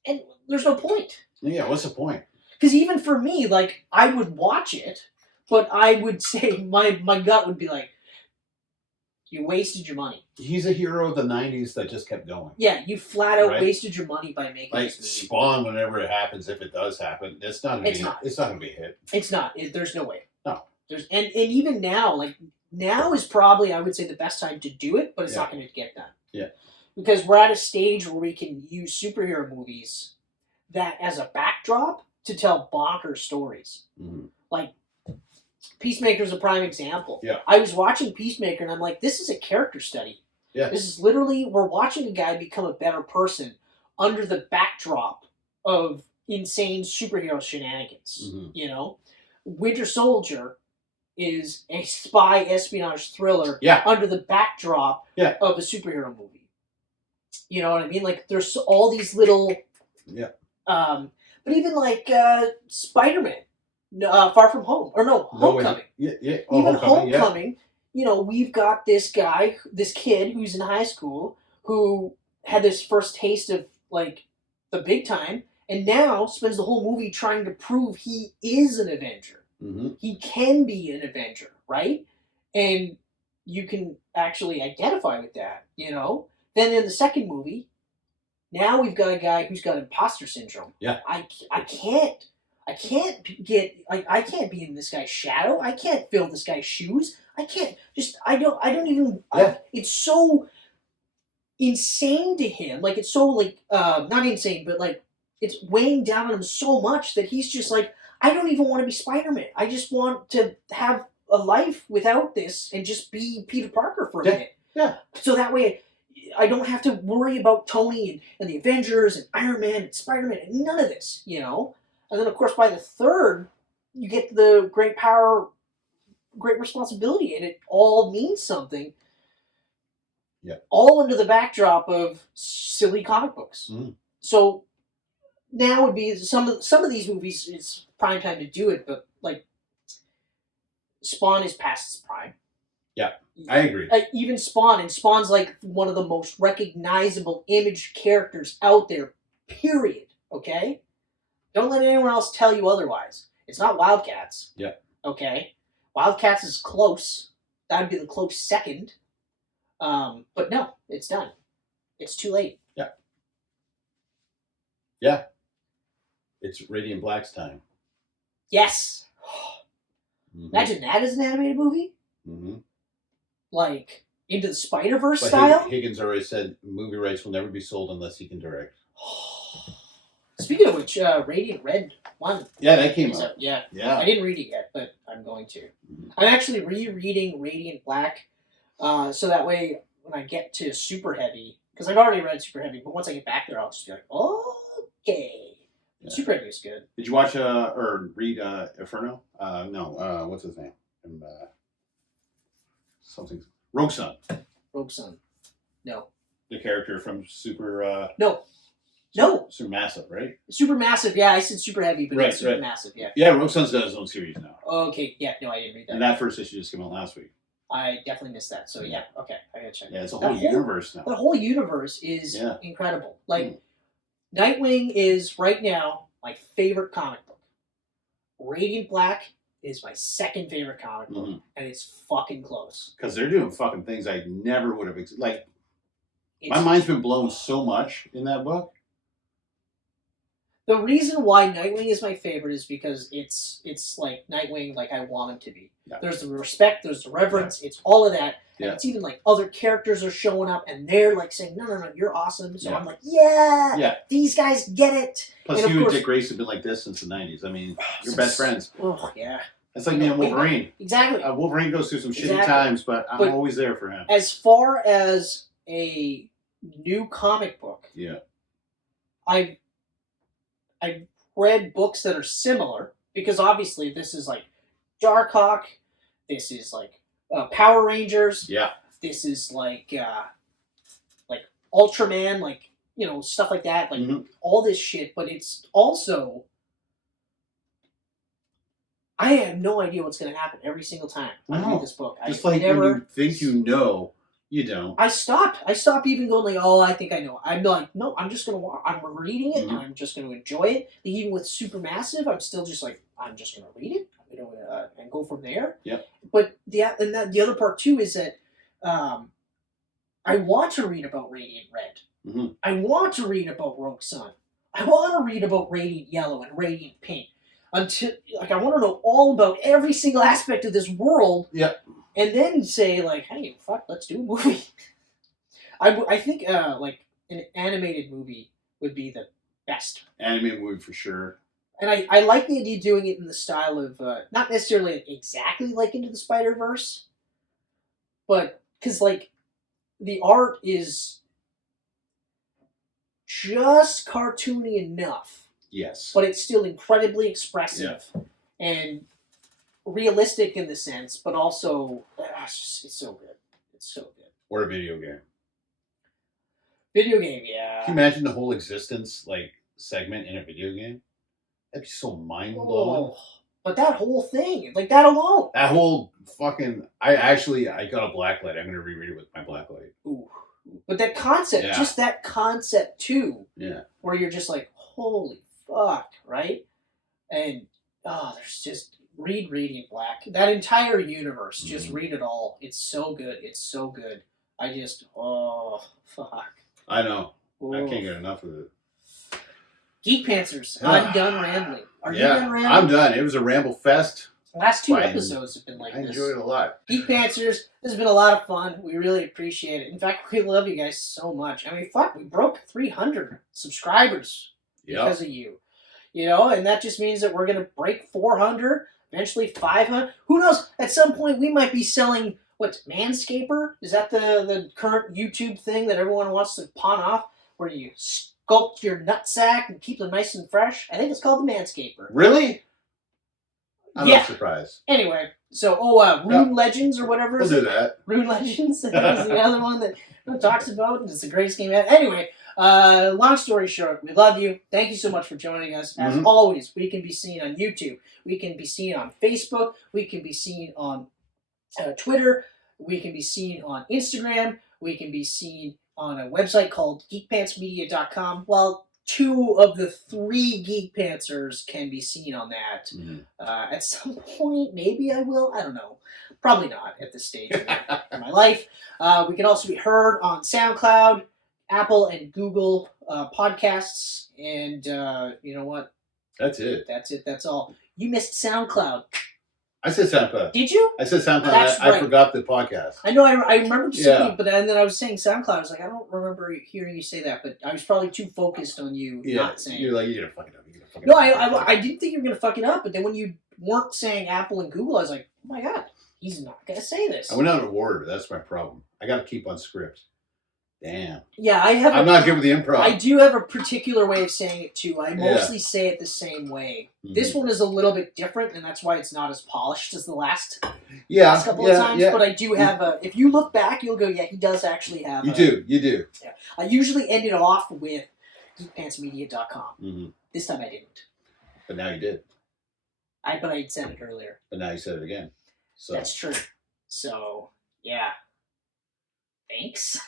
And there's no point. Yeah, what's the point? Because even for me, like, I would watch it, but I would say, my gut would be like, you wasted your money. He's a hero of the 90s that just kept going. Yeah, you flat out wasted your money by making like this movie. Spawn, whenever it happens, if it does happen, it's not going to be a hit. It's not. There's no way. No. And even now, like, now is probably, I would say, the best time to do it, but it's not going to get done. Yeah. Because we're at a stage where we can use superhero movies that as a backdrop to tell bonkers stories. Mm-hmm. Like, Peacemaker is a prime example. Yeah. I was watching Peacemaker and I'm like, this is a character study. Yeah. This is literally, we're watching a guy become a better person under the backdrop of insane superhero shenanigans. Mm-hmm. You know? Winter Soldier is a spy espionage thriller under the backdrop of a superhero movie. You know what I mean? Like, there's all these little... Yeah. But even, like, Spider-Man, Far From Home. Or no, Homecoming. Yeah. Oh, even Homecoming, you know, we've got this guy, this kid who's in high school, who had this first taste of, like, the big time, and now spends the whole movie trying to prove he is an Avenger. Mm-hmm. He can be an Avenger, right? And you can actually identify with that, you know? Then in the second movie, now we've got a guy who's got imposter syndrome. Yeah. I can't be in this guy's shadow. I can't fill this guy's shoes. It's so insane to him. Like, it's so, like, not insane, but, like, it's weighing down on him so much that he's just like, I don't even want to be Spider-Man. I just want to have a life without this and just be Peter Parker for a minute. Yeah. So that way, I don't have to worry about Tony and the Avengers and Iron Man and Spider-Man and none of this, you know? And then, of course, by the third, you get the great power, great responsibility, and it all means something. Yeah. All under the backdrop of silly comic books. Mm. So now would be some of these movies, it's prime time to do it, but like Spawn is past its prime. Yeah, I agree. Even Spawn, and Spawn's like one of the most recognizable image characters out there, period. Okay? Don't let anyone else tell you otherwise. It's not Wildcats. Yeah. Okay? Wildcats is close. That would be the close second. But no, it's done. It's too late. Yeah. Yeah. It's Radiant Black's time. Yes. Mm-hmm. Imagine that as an animated movie. Mm-hmm. Like, Into the Spider-Verse But style? Higgins already said movie rights will never be sold unless he can direct. Speaking of which, Radiant Red 1. Yeah, that came out. Yeah. Yeah. I didn't read it yet, but I'm going to. Mm-hmm. I'm actually rereading Radiant Black, so that way when I get to Super Heavy, because I've already read Super Heavy, but once I get back there, I'll just be like, okay. Yeah. Super Heavy is good. Did you watch or read Inferno? No. What's his name? Something. Rogue Sun. Rogue Sun. No. The character from Super. No. Supermassive, right? Supermassive, yeah. I said Super Heavy, but Right, it's Supermassive, yeah. Yeah, Rogue Sun's got his own series now. Okay, yeah. No, I didn't read that. And that first issue just came out last week. I definitely missed that. So yeah, okay, I gotta check. Yeah, it's a whole universe now. The whole universe is incredible. Like, Nightwing is right now my favorite comic book. Radiant Black is my second favorite comic book, and it's fucking close. Because they're doing fucking things I never would have like. My mind's been blown so much in that book. The reason why Nightwing is my favorite is because it's like Nightwing like I want him to be. Yeah. There's the respect, there's the reverence, it's all of that. Yeah. And it's even like other characters are showing up and they're like saying, no, you're awesome. So I'm like, these guys get it. Plus you and Dick Grayson have been like this since the 90s. I mean, you're best friends. Oh, yeah. It's like me and Wolverine. Exactly. Wolverine goes through some shitty times, but I'm always there for him. As far as a new comic book, I've read books that are similar, because obviously this is like Darkhawk, this is like Power Rangers, this is like Ultraman, like, you know, stuff like that, like all this shit, but it's also, I have no idea what's going to happen every single time I read this book. Just like when you think you know, you don't. I stopped even going like, oh, I think I know. I'm like, no, I'm just going to I'm reading it, and I'm just going to enjoy it. Even with Supermassive, I'm still just like, I'm just going to read it, and go from there. Yep. But the other part too is that I want to read about Radiant Red. I want to read about Rogue Sun. I want to read about Radiant Yellow and Radiant Pink. Until, like, I want to know all about every single aspect of this world. Yeah. And then say, like, hey, fuck, let's do a movie. I think, like, an animated movie would be the best. Animated movie for sure. And I like the idea of doing it in the style of, not necessarily exactly like Into the Spider-Verse, but, because, like, the art is just cartoony enough. Yes. But it's still incredibly expressive and realistic in the sense, but also, it's so good. It's so good. Or a video game. Video game, yeah. Can you imagine the whole existence, like, segment in a video game? That'd be so mind-blowing. But that whole thing, like that alone. That whole fucking... I got a blacklight. I'm going to reread it with my blacklight. Ooh. But that concept, just that concept too. Yeah. Where you're just like, holy fuck, right? And, there's just... Read Radiant Black. That entire universe, just read it all. It's so good. It's so good. I just, fuck. I know. Ooh. I can't get enough of it. Geek Pantsers, I'm done rambling. Are you done rambling? I'm done. It was a ramble fest. The last 2 episodes have been like this. I enjoyed it a lot. Geek Pantsers, this has been a lot of fun. We really appreciate it. In fact, we love you guys so much. I mean, fuck, we broke 300 subscribers because of you. You know, and that just means that we're going to break 400, eventually 500. Who knows? At some point, we might be selling what's Manscaper? Is that the current YouTube thing that everyone wants to pawn off, where you sculpt your nutsack and keep them nice and fresh? I think it's called the Manscaper. Really? I'm not surprised. Anyway, so Rune Legends or whatever. We'll do that. Rune Legends is the other one that talks about, and it's the greatest game ever. Anyway, long story short, we love you. Thank you so much for joining us. As always, we can be seen on YouTube. We can be seen on Facebook. We can be seen on Twitter. We can be seen on Instagram. We can be seen on a website called geekpantsmedia.com. Well, 2 of the 3 Geek Pantsers can be seen on that. At some point, maybe I will. I don't know. Probably not at this stage of my life. We can also be heard on SoundCloud, Apple and Google podcasts. And you know what? That's it. That's it. That's all. You missed SoundCloud. I said SoundCloud. Did you? I said SoundCloud. That's I right. forgot the podcast. I know. I remember saying, but then I was saying SoundCloud. I was like, I don't remember hearing you say that, but I was probably too focused on you not saying. You're like, you're gonna fuck it up. No, I didn't think you were gonna fuck it up, but then when you weren't saying Apple and Google, I was like, oh my god, he's not gonna say this. I went out of order. That's my problem. I got to keep on script. Damn. Yeah, I have. I'm not good with the improv. I do have a particular way of saying it too. I mostly say it the same way. This one is a little bit different, and that's why it's not as polished as the last couple of times. But I do have a. If you look back, you'll go, yeah, he does actually have. You do. Yeah. I usually end it off with geekpantsmedia.com. This time I didn't. But now you did. But I said it earlier. But now you said it again. So that's true. So yeah. Thanks.